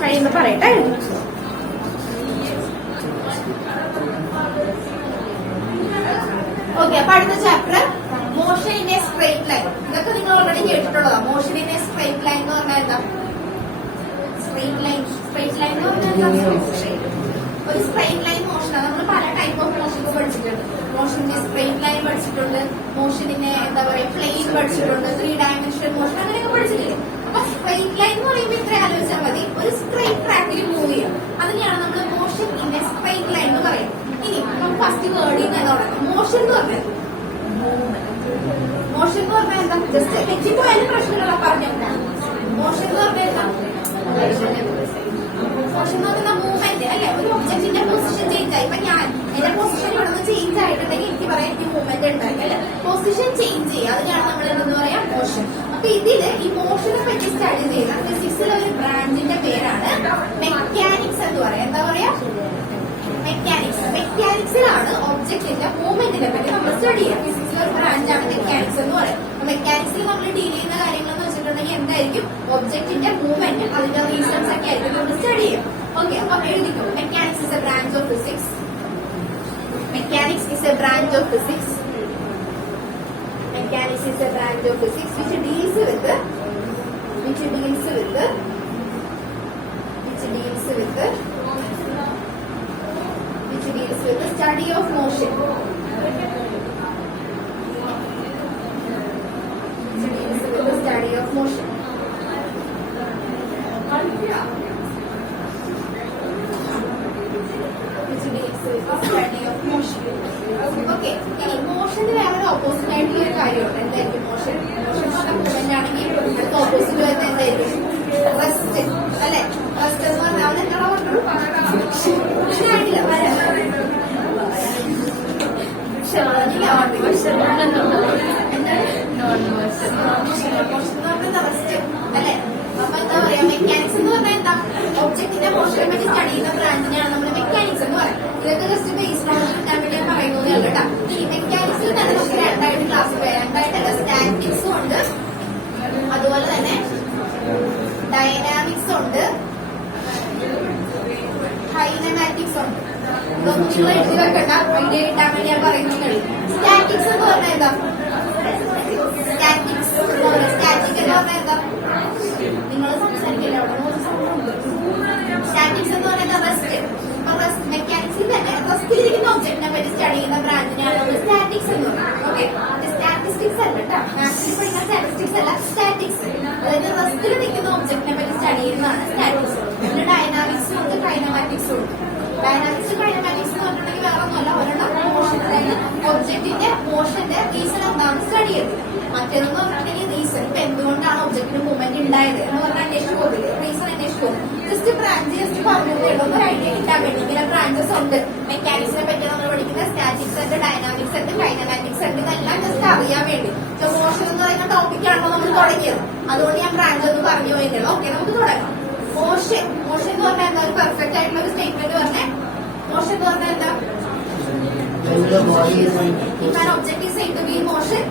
കഴിയുമ്പോ പറയട്ടെ. ഓക്കെ, അപ്പൊ അടുത്ത chapter motion in a straight line. ഇതൊക്കെ നിങ്ങൾ ഓൾറെഡി കേട്ടിട്ടുള്ളതാ. Motion in a straight line എന്ന് പറഞ്ഞാൽ എന്താ? സ്ട്രെയിറ്റ് ലൈൻ എന്ന് പറഞ്ഞാൽ ഒരു സ്ട്രെയിറ്റ് ലൈൻ മോഷനാണ്. നമ്മൾ പല ടൈപ്പ് ഓഫ് മോഷൻ പഠിച്ചിട്ടുണ്ട്. മോഷന്റെ സ്ട്രെയിറ്റ് ലൈൻ പഠിച്ചിട്ടുണ്ട്, മോഷനിനെ എന്താ പറയാ പ്ലെയിൻ പഠിച്ചിട്ടുണ്ട്, 3 ഡയമെൻഷണൽ മോഷൻ അങ്ങനെയൊക്കെ പഠിച്ചിട്ടില്ലേ? അപ്പൊ സ്ട്രെയിറ്റ് ലൈൻ എന്ന് പറയുമ്പോൾ ഇത്ര ആലോചിച്ചാൽ മതി. ഒരു സ്ട്രെയിറ്റ് ട്രാക്കിൽ മൂവ് ചെയ്യാം. അതിനെയാണ് നമ്മൾ motion in a straight line എന്ന് പറയുന്നത്. ഇനി നമുക്ക് ഫസ്റ്റ് വേർഡിൽ നിന്ന് തുടങ്ങാം. മോഷൻ എന്ന് പറഞ്ഞാൽ മൂവ്മെന്റ്. മോഷൻ എന്ന് പറഞ്ഞാൽ എന്താ? ജസ്റ്റ് തെറ്റിപ്പോയാലും പ്രശ്നമില്ല, പറഞ്ഞു. മോഷൻ എന്ന് പറഞ്ഞാൽ എന്താ? മോഷൻ എന്ന് പറയുന്ന മൂവ്മെന്റ് അല്ലെ? ഒരു ഒബ്ജക്റ്റിന്റെ പൊസിഷൻ ചേഞ്ച് ആയി. ഇപ്പൊ ഞാൻ എന്റെ പൊസിഷൻ ഇവിടെ നിന്ന് ചേഞ്ച് ആയിട്ടുണ്ടെങ്കിൽ എനിക്ക് പറയാം എനിക്ക് മൂവ്മെന്റ് ഉണ്ടായി അല്ലെ? പൊസിഷൻ ചേഞ്ച് ചെയ്യുക, അതിനാണ് നമ്മൾ എന്തെന്ന് പറയാം? മോഷൻ. അപ്പൊ ഇതില് ഈ മോഷനെ പറ്റി സ്റ്റഡി ചെയ്യുന്ന ഫിസിക്സിലെ ഒരു ബ്രാഞ്ചിന്റെ പേരാണ് മെക്കാനിക്സ് എന്ന് പറയാം. എന്താ പറയാ? മെക്കാനിക്സ്. മെക്കാനിക്സിലാണ് ഒബ്ജക്റ്റിന്റെ മൂവ്മെന്റിനെ പറ്റി നമ്മൾ സ്റ്റഡി ചെയ്യുക. ഫിസിക്സിലെ ഒരു ബ്രാഞ്ചാണ് മെക്കാനിക്സ് എന്ന് പറയാം. മെക്കാനിക്സിൽ നമ്മൾ ഡീൽ ചെയ്യുന്ന കാര്യങ്ങൾ എന്ന് വെച്ചിട്ടുണ്ടെങ്കിൽ എന്തായിരിക്കും? ഒബ്ജക്റ്റിന്റെ മൂവ്മെന്റ്, അതിന്റെ റീസൺസ് ഒക്കെ ആയിരിക്കും നമ്മൾ സ്റ്റഡി ചെയ്യും. ഓക്കെ, അപ്പൊ എഴുതിക്കും. Mechanics is a branch of physics. Mechanics is a branch of physics. Mechanics is a branch of physics which deals with the study of motion. Which deals with the study of motion. Okay, ഇനി മോഷന് വേറെ opposite ആയിട്ടുള്ള ഒരു കാര്യമുണ്ട്. എന്തായിരിക്കും motion? Motion movement ആണെങ്കിൽ അടുത്ത opposite വരുന്ന എന്തായിരിക്കും? റെസ്റ്റ് അല്ലെ? റെസ്റ്റ് എന്ന് പറഞ്ഞാൽ അവൻ എന്താ പറഞ്ഞു? റെസ്റ്റ് അല്ലെ? അപ്പൊ എന്താ പറയാ? മെക്കാനിക്സ് എന്ന് പറഞ്ഞാൽ എന്താ? ഒബ്ജക്റ്റിന്റെ മോഷനെ പറ്റി സ്റ്റഡി ചെയ്യുന്ന ബ്രാഞ്ചിനെയാണ് നമ്മൾ മെക്കാനിക്സ് എന്ന് പറയുന്നത്. ഇതൊക്കെ ജസ്റ്റ് ബേസ്ഡ് ഓൺ ഞാൻ വേണ്ടി പറയുന്നത് കേട്ടോ. ഈ മെക്കാനിക്സിൽ തന്നെ നമുക്ക് രണ്ടായിട്ട് ക്ലാസിഫൈ ചെയ്യാം. രണ്ടായിട്ടല്ല, സ്റ്റാറ്റിക്സും ഉണ്ട്, അതുപോലെ തന്നെ ഡൈനാമിക്സ് ഉണ്ട്, കൈനമാറ്റിക്സ് ഉണ്ട്. ഇതൊന്നും നിങ്ങൾ എഴുതി വെക്കണ്ട, ഐഡിയ കിട്ടാൻ വേണ്ടി ഞാൻ പറയുന്നത്. സ്റ്റാറ്റിക്സ് എന്ന് പറഞ്ഞാൽ എന്താ? സ്റ്റാറ്റിക് എന്ന് പറഞ്ഞാൽ എന്താ? നിങ്ങൾ സംസാരിക്കില്ല അവിടെ. സ്റ്റാറ്റിക്സ് എന്ന് പറയുന്നത് റെസ്റ്റ്. മെക്കാനിക്സിൽ തന്നെ റെസ്റ്റിലിരിക്കുന്ന ഒബ്ജക്റ്റിനെ പറ്റി സ്റ്റഡി ചെയ്യുന്ന ബ്രാഞ്ചിനെയാണ് നമ്മൾ സ്റ്റാറ്റിക്സ് എന്ന് പറയുന്നത്. ഓക്കെ, സ്റ്റാറ്റിസ്റ്റിക്സ് അല്ല കേട്ടോ, മാത്സിൽ പഠിക്കുന്ന സ്റ്റാറ്റിസ്റ്റിക്സ് അല്ല, സ്റ്റാറ്റിക്സ്. അതായത് റെസ്റ്റിൽ നിൽക്കുന്ന ഒബ്ജക്റ്റിനെ പറ്റി സ്റ്റഡി ചെയ്യുന്നതാണ് സ്റ്റാറ്റിക്സ്. പിന്നെ ഡൈനാമിക്സും ഉണ്ട്, കൈനമാറ്റിക്സും ഉണ്ട്. ഡൈനാമിക്സ് കൈനമാറ്റിക്സ് എന്ന് പറഞ്ഞിട്ടുണ്ടെങ്കിൽ വേറെ ഒന്നുമല്ല, ഒരെണ്ണം മോഷൻ, അതായത് ഒബ്ജക്റ്റിന്റെ മോഷന്റെ റീസൺ എന്താണെന്ന് സ്റ്റഡി ചെയ്തത്. മറ്റേതെന്ന് പറഞ്ഞിട്ടുണ്ടെങ്കിൽ റീസൺ, ഇപ്പൊ എന്തുകൊണ്ടാണ് ഒബ്ജക്റ്റിന് മൂവ്മെന്റ് ഉണ്ടായത് എന്ന് പറഞ്ഞാൽ അന്വേഷിച്ചു പോകില്ലേ? റീസൺ അന്വേഷിച്ചു പോകും. ജസ്റ്റ് ബ്രാഞ്ച് ജസ്റ്റ് പറഞ്ഞതേ ഉള്ളൂ, ഒരു ഐഡിയ കിട്ടാൻ വേണ്ടി. ഇങ്ങനെ ബ്രാഞ്ചസ് ഉണ്ട്. മെക്കാനിക്സിനെ പറ്റി നമ്മൾ പഠിക്കുന്ന സ്റ്റാറ്റിക്സ് ഉണ്ട്, ഡൈനാമിക്സ് ഉണ്ട്, കൈനമാറ്റിക്സ് ഉണ്ട്. ഇതെല്ലാം ജസ്റ്റ് അറിയാൻ വേണ്ടി. മോഷൻ എന്ന് പറയുന്ന ടോപ്പിക്കാണല്ലോ നമ്മൾ തുടങ്ങിയത്, അതുകൊണ്ട് ഞാൻ ബ്രാഞ്ച് ഒന്ന് പറഞ്ഞു പോയിട്ടുള്ളൂ. ഓക്കെ, നമുക്ക് തുടങ്ങാം. മോഷൻ. മോഷൻ എന്ന് പറഞ്ഞാൽ എന്താ? ഒരു പെർഫെക്റ്റ് ആയിട്ടുള്ള ഒരു സ്റ്റേറ്റ്മെന്റ് പറഞ്ഞേ. മോഷൻ എന്ന് പറഞ്ഞാൽ എന്താ? If an object is said to be in motion,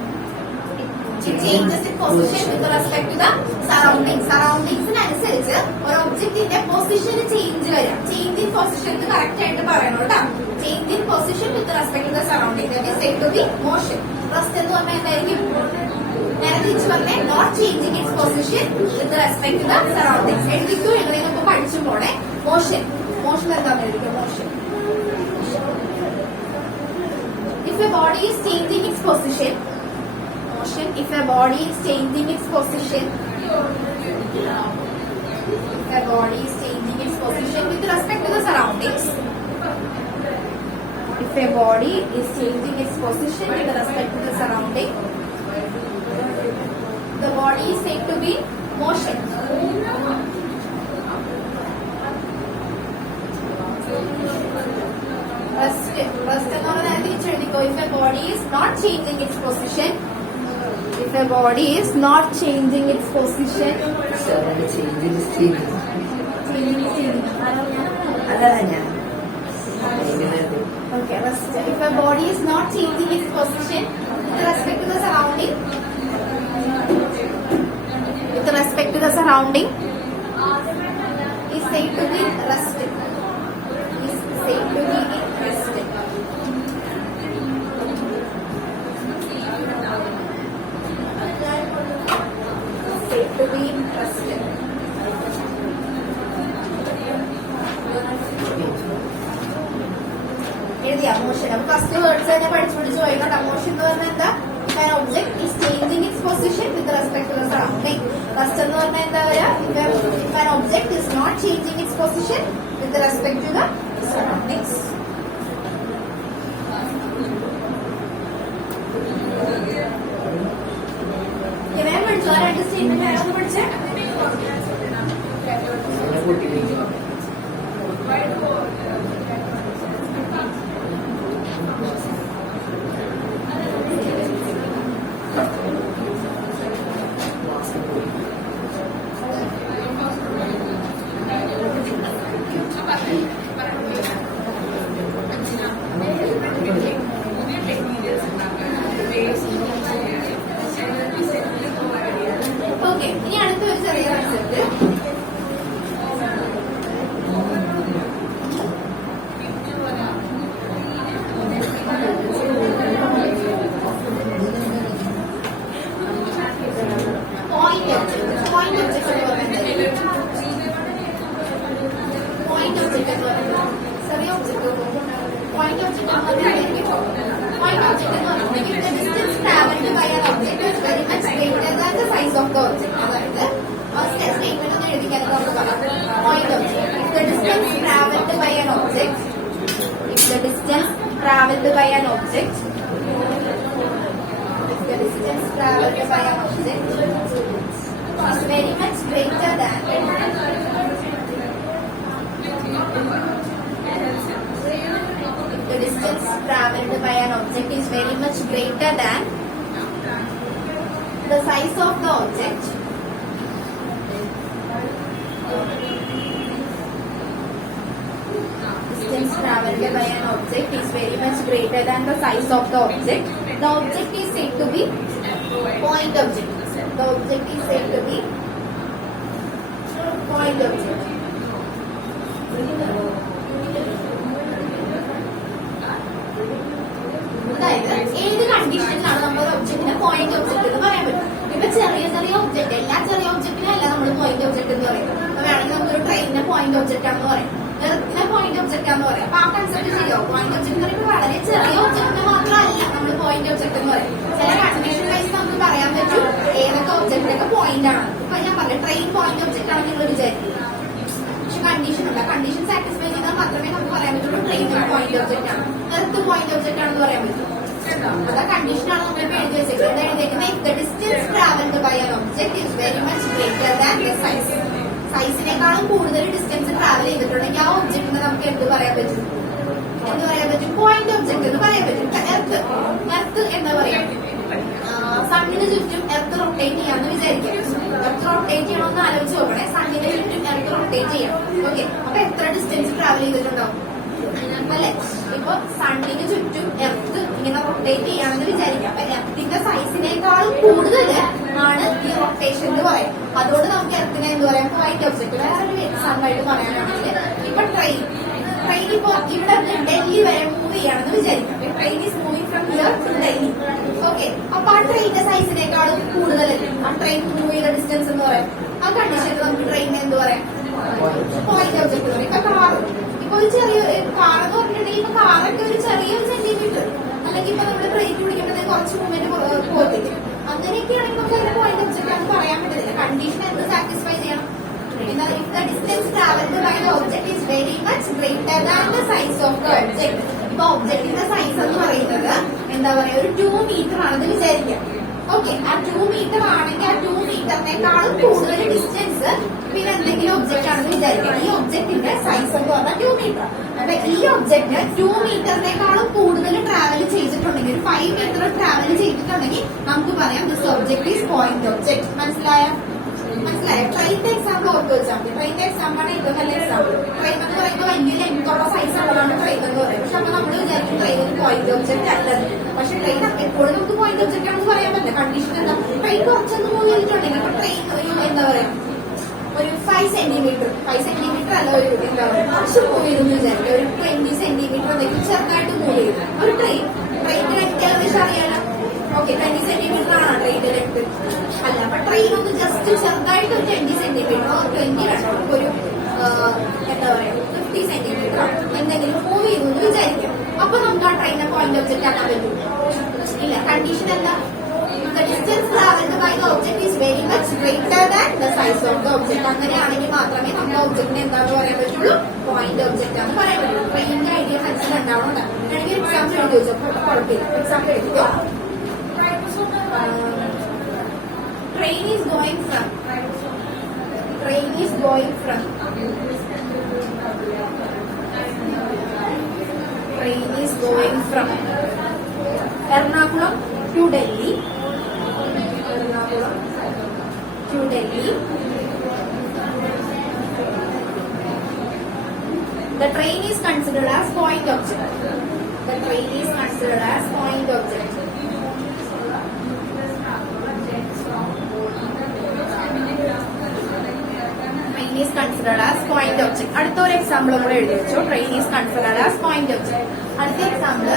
it changes its position with respect to the surroundings. സറൗണ്ടിങ്സിനനുസരിച്ച് ഒരു ഒബ്ജക്റ്റിന്റെ പൊസിഷന് ചേഞ്ച് വരാം. ചേഞ്ച് ഇൻ പൊസിഷൻ എന്ന് കറക്റ്റ് ആയിട്ട് പറയണം കേട്ടോ. Change in position with respect to the surrounding, that is said to be motion. Rest എന്ന് പറഞ്ഞാൽ എന്തായിരിക്കും? നേരെ തിരിച്ചു പറഞ്ഞേ, not changing its position with respect to the surroundings. എഴുതിക്കോ, എഴുതിനൊക്കെ പഠിച്ചു പോണേ. മോഷൻ. മോഷൻ എന്താണെന്ന് എഴുതിക്കോ. Motion. If a body is changing its position, motion. If a body is changing its position, if a body is changing its position with respect to the surroundings, if a body is changing its position with respect to the surrounding, the body is said to be motion. Rest എന്ന് പറഞ്ഞാൽ തിരിച്ചെഴുതിക്കോ. If a body is not changing its position, if a body is not changing its position, അതല്ല ഞാൻ. okay, rest. If a body is not changing its position with respect to the surrounding, with respect to the surrounding, is said to be rest. Is said to be rest. Said to be rest. എഴുതിയാ motion. അപ്പൊ first words തന്നെ പഠിച്ചു പോയിക്കോട്ടെ. Motion എന്ന് പറഞ്ഞാൽ എന്താ? An object is changing its position with respect to the surrounding. Rest എന്ന് പറഞ്ഞാൽ എന്താ പറയാ? If an object is not changing its position with respect to the surroundings. Statement ഒന്ന് പഠിച്ചേ. ഓക്കെ, ഇനി അടുത്ത ഒരു ചെറിയ concept. Point object. Point object എന്ന് പറയുന്നത് പോയിന്റ് ഒബ്ജക്റ്റ് എന്ന് പറയുന്നത് ചെറിയ ഒബ്ജക്റ്റ്. പോയിന്റ് ഒബ്ജക്റ്റ് എന്ന് പറഞ്ഞാൽ പോയിന്റ് ഒബ്ജക്റ്റ് എന്ന് പറഞ്ഞിട്ടുണ്ടെങ്കിൽ the distance traveled by an object is very much greater than the size of the object. അതായത് സ്റ്റേറ്റ്മെന്റ് ഒന്ന് എഴുതിക്കാൻ നമുക്ക് പറയാം. Point object if the distance traveled by an object if the distance traveled by an object if the distance traveled by an object is very much greater than the distance traveled by an object is very much greater than the size of the object. Distance traveled by an object is very much greater than the size of the object. The object is said to be point object. The object is said to be point object. അതായത് ഏത് കണ്ടീഷനിലാണ് നമ്മൾ ഒരു ഒബ്ജക്റ്റിനെ point object എന്ന് പറയാൻ പറ്റും. ഇപ്പൊ ചെറിയ ചെറിയ ഒബ്ജക്ട്, എല്ലാ ചെറിയ ഒബ്ജക്റ്റിനും അല്ല നമ്മൾ പോയിന്റ് ഒബ്ജക്ട് എന്ന് പറയുന്നത്. അപ്പൊ വേണമെങ്കിൽ നമുക്കൊരു ട്രെയിനിനെ പോയിന്റ് ഒബ്ജക്റ്റ് ആണെന്ന് പറയാം, എർത്തിനെ പോയിന്റ് ഒബ്ജക്റ്റ് ആണെന്ന് പറയാം. അപ്പൊ ആ കൺസെപ്റ്റ് ചെയ്യോ? പോയിന്റ് ഒബ്ജക്ട് എന്ന് പറയുമ്പോൾ വളരെ ചെറിയ ഒബ്ജക്റ്റിനെ മാത്രമല്ല നമ്മൾ പോയിന്റ് ഒബ്ജക്ട് എന്ന് പറയും. ചില കണ്ടീഷൻ വൈസ് നമുക്ക് പറയാൻ പറ്റും ഏതൊക്കെ ഒബ്ജക്റ്റിനൊക്കെ പോയിന്റ് ആണ്. ഇപ്പൊ ഞാൻ പറഞ്ഞു ട്രെയിൻ പോയിന്റ് ഒബ്ജക്റ്റ് ആണെന്ന് നിങ്ങൾ വിചാരിക്കും. പക്ഷെ കണ്ടീഷൻ ഉണ്ട്, കണ്ടീഷൻ സാറ്റിസ്ഫൈ ചെയ്താൽ മാത്രമേ നമുക്ക് പറയാൻ പറ്റുള്ളൂ ട്രെയിൻ പോയിന്റ് ഒബ്ജക്റ്റ് ആണ്, എർത്ത് പോയിന്റ് ഒബ്ജക്റ്റ് ആണെന്ന് പറയാൻ പറ്റും. അതാ കണ്ടീഷനാണ് നമ്മൾ എഴുതി വെച്ചേക്കുന്നത്. എഴുതിയേക്കുന്നത് if the distance traveled by an object is very much greater than the size. സൈസിനേക്കാളും കൂടുതൽ ഡിസ്റ്റൻസ് ട്രാവൽ ചെയ്തിട്ടുണ്ടെങ്കിൽ ആ ഒബ്ജക്റ്റിനെ നമുക്ക് എന്ത് പറയാൻ പറ്റും? എന്ത് പറയാൻ പറ്റും? പോയിന്റ് ഒബ്ജക്റ്റ് എന്ന് പറയാൻ പറ്റും. എർത്ത് എർത്ത് എന്താ പറയാ? സണ്ണിന് ചുറ്റും എർത്ത് റൊട്ടേറ്റ് ചെയ്യാന്ന് വിചാരിക്കാം. എർത്ത് റൊട്ടേറ്റ് ചെയ്യണമെന്ന് ആലോചിച്ച് നോക്കണേ. സണ്ണിന് ചുറ്റും എർത്ത് റൊട്ടേറ്റ് ചെയ്യാം. ഓക്കെ, അപ്പൊ എത്ര ഡിസ്റ്റൻസ് ട്രാവൽ ചെയ്തിട്ടുണ്ടാവും അല്ലെ? ഇപ്പൊ സണ്ണിന് ചുറ്റും എർത്ത് ഇങ്ങനെ റൊട്ടേറ്റ് ചെയ്യാണെന്ന് വിചാരിക്കാം. അപ്പൊ എർത്തിന്റെ സൈസിനേക്കാളും കൂടുതൽ ആണ് ഈ റൊട്ടേഷൻ എന്ന് പറയും. അതുകൊണ്ട് നമുക്ക് എർത്തിനെ എന്ത് പറയാം? Point object. വേറൊരു എക്സാമ്പിൾ ആയിട്ട് പറയാനാണെങ്കിൽ ഇപ്പൊ ട്രെയിൻ ഇപ്പൊ ഇവിടെ ഡൽഹി വരെ മൂവ് ചെയ്യാണെന്ന് വിചാരിക്കാം. Train is moving from here to Delhi. Okay, അപ്പൊ ആ ട്രെയിനിന്റെ സൈസിനേക്കാളും കൂടുതലല്ലേ ആ ട്രെയിൻ മൂവ് ചെയ്ത ഡിസ്റ്റൻസ് എന്ന് പറയാം. ആ കണ്ടീഷനിൽ നമുക്ക് ട്രെയിനിനെ എന്ത് പറയാം? പോയിന്റ് ഒബ്ജക്റ്റ് പറയും. ഇപ്പൊ കാറ്, ഇപ്പൊ ഒരു ചെറിയ കാർ എന്ന് പറഞ്ഞിട്ടുണ്ടെങ്കിൽ ഇപ്പൊ കാറൊക്കെ ഒരു ചെറിയൊരു സെന്റിമീറ്റർ അല്ലെങ്കിൽ ഇപ്പൊ നമ്മുടെ ട്രെയിൻ പിടിക്കുമ്പോഴത്തേക്ക് കുറച്ച് മൂവ്മെന്റ് പോകത്തില്ല. അങ്ങനെയൊക്കെയാണെങ്കിൽ നമുക്ക് അതിന്റെ പോയിന്റ് ഒബ്ജക്റ്റ് ആണെന്ന് പറയാൻ പറ്റത്തില്ല. കണ്ടീഷൻ എന്ത് സാറ്റിസ്ഫൈ ചെയ്യണം? If the distance traveled by the object is very much greater than the size of the object. ഇപ്പൊ ഒബ്ജക്റ്റിന്റെ സൈസ് എന്ന് പറയുന്നത് എന്താ പറയാ? ഒരു 2 മീറ്റർ ആണെന്ന് വിചാരിക്കാം. ഓക്കെ, ആ 2 മീറ്റർ ആണെങ്കിൽ ആ 2 മീറ്ററിനേക്കാളും കൂടുതൽ ഡിസ്റ്റൻസ് പിന്നെ എന്തെങ്കിലും ഒബ്ജക്റ്റ് ആണെന്ന് വിചാരിക്കാം. ഈ ഒബ്ജക്റ്റിന്റെ സൈസ് എന്ന് പറഞ്ഞാൽ 2 മീറ്റർ. അപ്പൊ ഈ ഒബ്ജക്റ്റ് 2 മീറ്ററിനേക്കാളും കൂടുതൽ ട്രാവൽ ചെയ്തിട്ടുണ്ടെങ്കിൽ, ഒരു 5 മീറ്റർ ട്രാവൽ ചെയ്തിട്ടുണ്ടെങ്കിൽ നമുക്ക് പറയാം this object is point object. മനസ്സിലായോ? ട്രെയിനിന്റെ എക്സാമ്പിൾ ഓർത്ത് വെച്ചാൽ മതി. ട്രെയിനിന്റെ എക്സാമ്പിൾ ആണ് ഏറ്റവും നല്ല എക്സാമ്പിൾ. ട്രെയിൻ എന്ന് പറയുമ്പോൾ വലിയ ലെങ്ത്തുള്ള സൈസ് ഉള്ളതാണ് ട്രെയിൻ എന്ന് പറയും. പക്ഷെ അപ്പൊ നമ്മൾ വിചാരിക്കും ട്രെയിൻ ഒരു പോയിന്റ് ഒബ്ജക്ട് അല്ലത്. പക്ഷെ ട്രെയിൻ എപ്പോഴും നമുക്ക് പോയിന്റ് ഒബ്ജക്ട് ആണെന്ന് പറയാൻ പറ്റില്ല. കണ്ടീഷൻ എന്താ? ട്രെയിൻ കുറച്ചൊന്ന് മൂവ് ചെയ്തിട്ടുണ്ടെങ്കിൽ ഇപ്പൊ ട്രെയിൻ ഒരു എന്താ പറയാ ഒരു 5 സെന്റിമീറ്റർ അല്ല, ഒരു എന്താ പറയുക കുറച്ച് മൂവ് ചെയ്തെന്ന് വിചാരിക്കുക. ഒരു 20 സെന്റിമീറ്റർ എന്തെങ്കിലും ചെറുതായിട്ട് മൂവ് ചെയ്തു ഒരു ട്രെയിനിന്റെ ഏകദേശം അറിയാലോ. ഓക്കെ, 20 സെന്റിമീറ്റർ ആണ് ട്രെയിനിന്റെ ലെങ്ത് അല്ല. അപ്പൊ ട്രെയിൻ ഒന്ന് ജസ്റ്റ് ചെറുതായിട്ട് ഒരു 20 സെന്റിമീറ്റർ 20 വേണം, ഒരു എന്താ പറയാ 50 സെന്റിമീറ്റർ എന്തെങ്കിലും മൂവ് ചെയ്തു എന്ന് വിചാരിക്കാം. അപ്പൊ നമുക്ക് ആ ട്രെയിനെ പോയിന്റ് ഒബ്ജക്റ്റ് ആക്കാൻ പറ്റും ഇല്ല. കണ്ടീഷൻ എന്താ? The distance traveled by the object is very much greater than the size of the object. അങ്ങനെയാണെങ്കിൽ മാത്രമേ നമ്മുടെ ഒബ്ജക്റ്റിനെ എന്താന്ന് പറയാൻ പറ്റുള്ളൂ? പോയിന്റ് ഒബ്ജക്റ്റ് ആണെന്ന് പറയാൻ പറ്റുള്ളൂ. ട്രെയിനിന്റെ ഐഡിയ മനസ്സിലുണ്ടാവണം. എനിക്ക് എക്സാമ്പിൾ എഴുതി വെച്ചോ, കുഴപ്പമില്ല. എക്സാമ്പിൾ എഴുതിക്കോ. train is going from. Train is going from. Train is going from Ernakulam to Delhi. Ernakulam to Delhi. The train is considered as point object. The train is considered as point object. Train is considered as point object. അടുത്ത ഒരു example കൂടെ എഴുതി വെച്ചു. Train is considered as point object. അടുത്ത example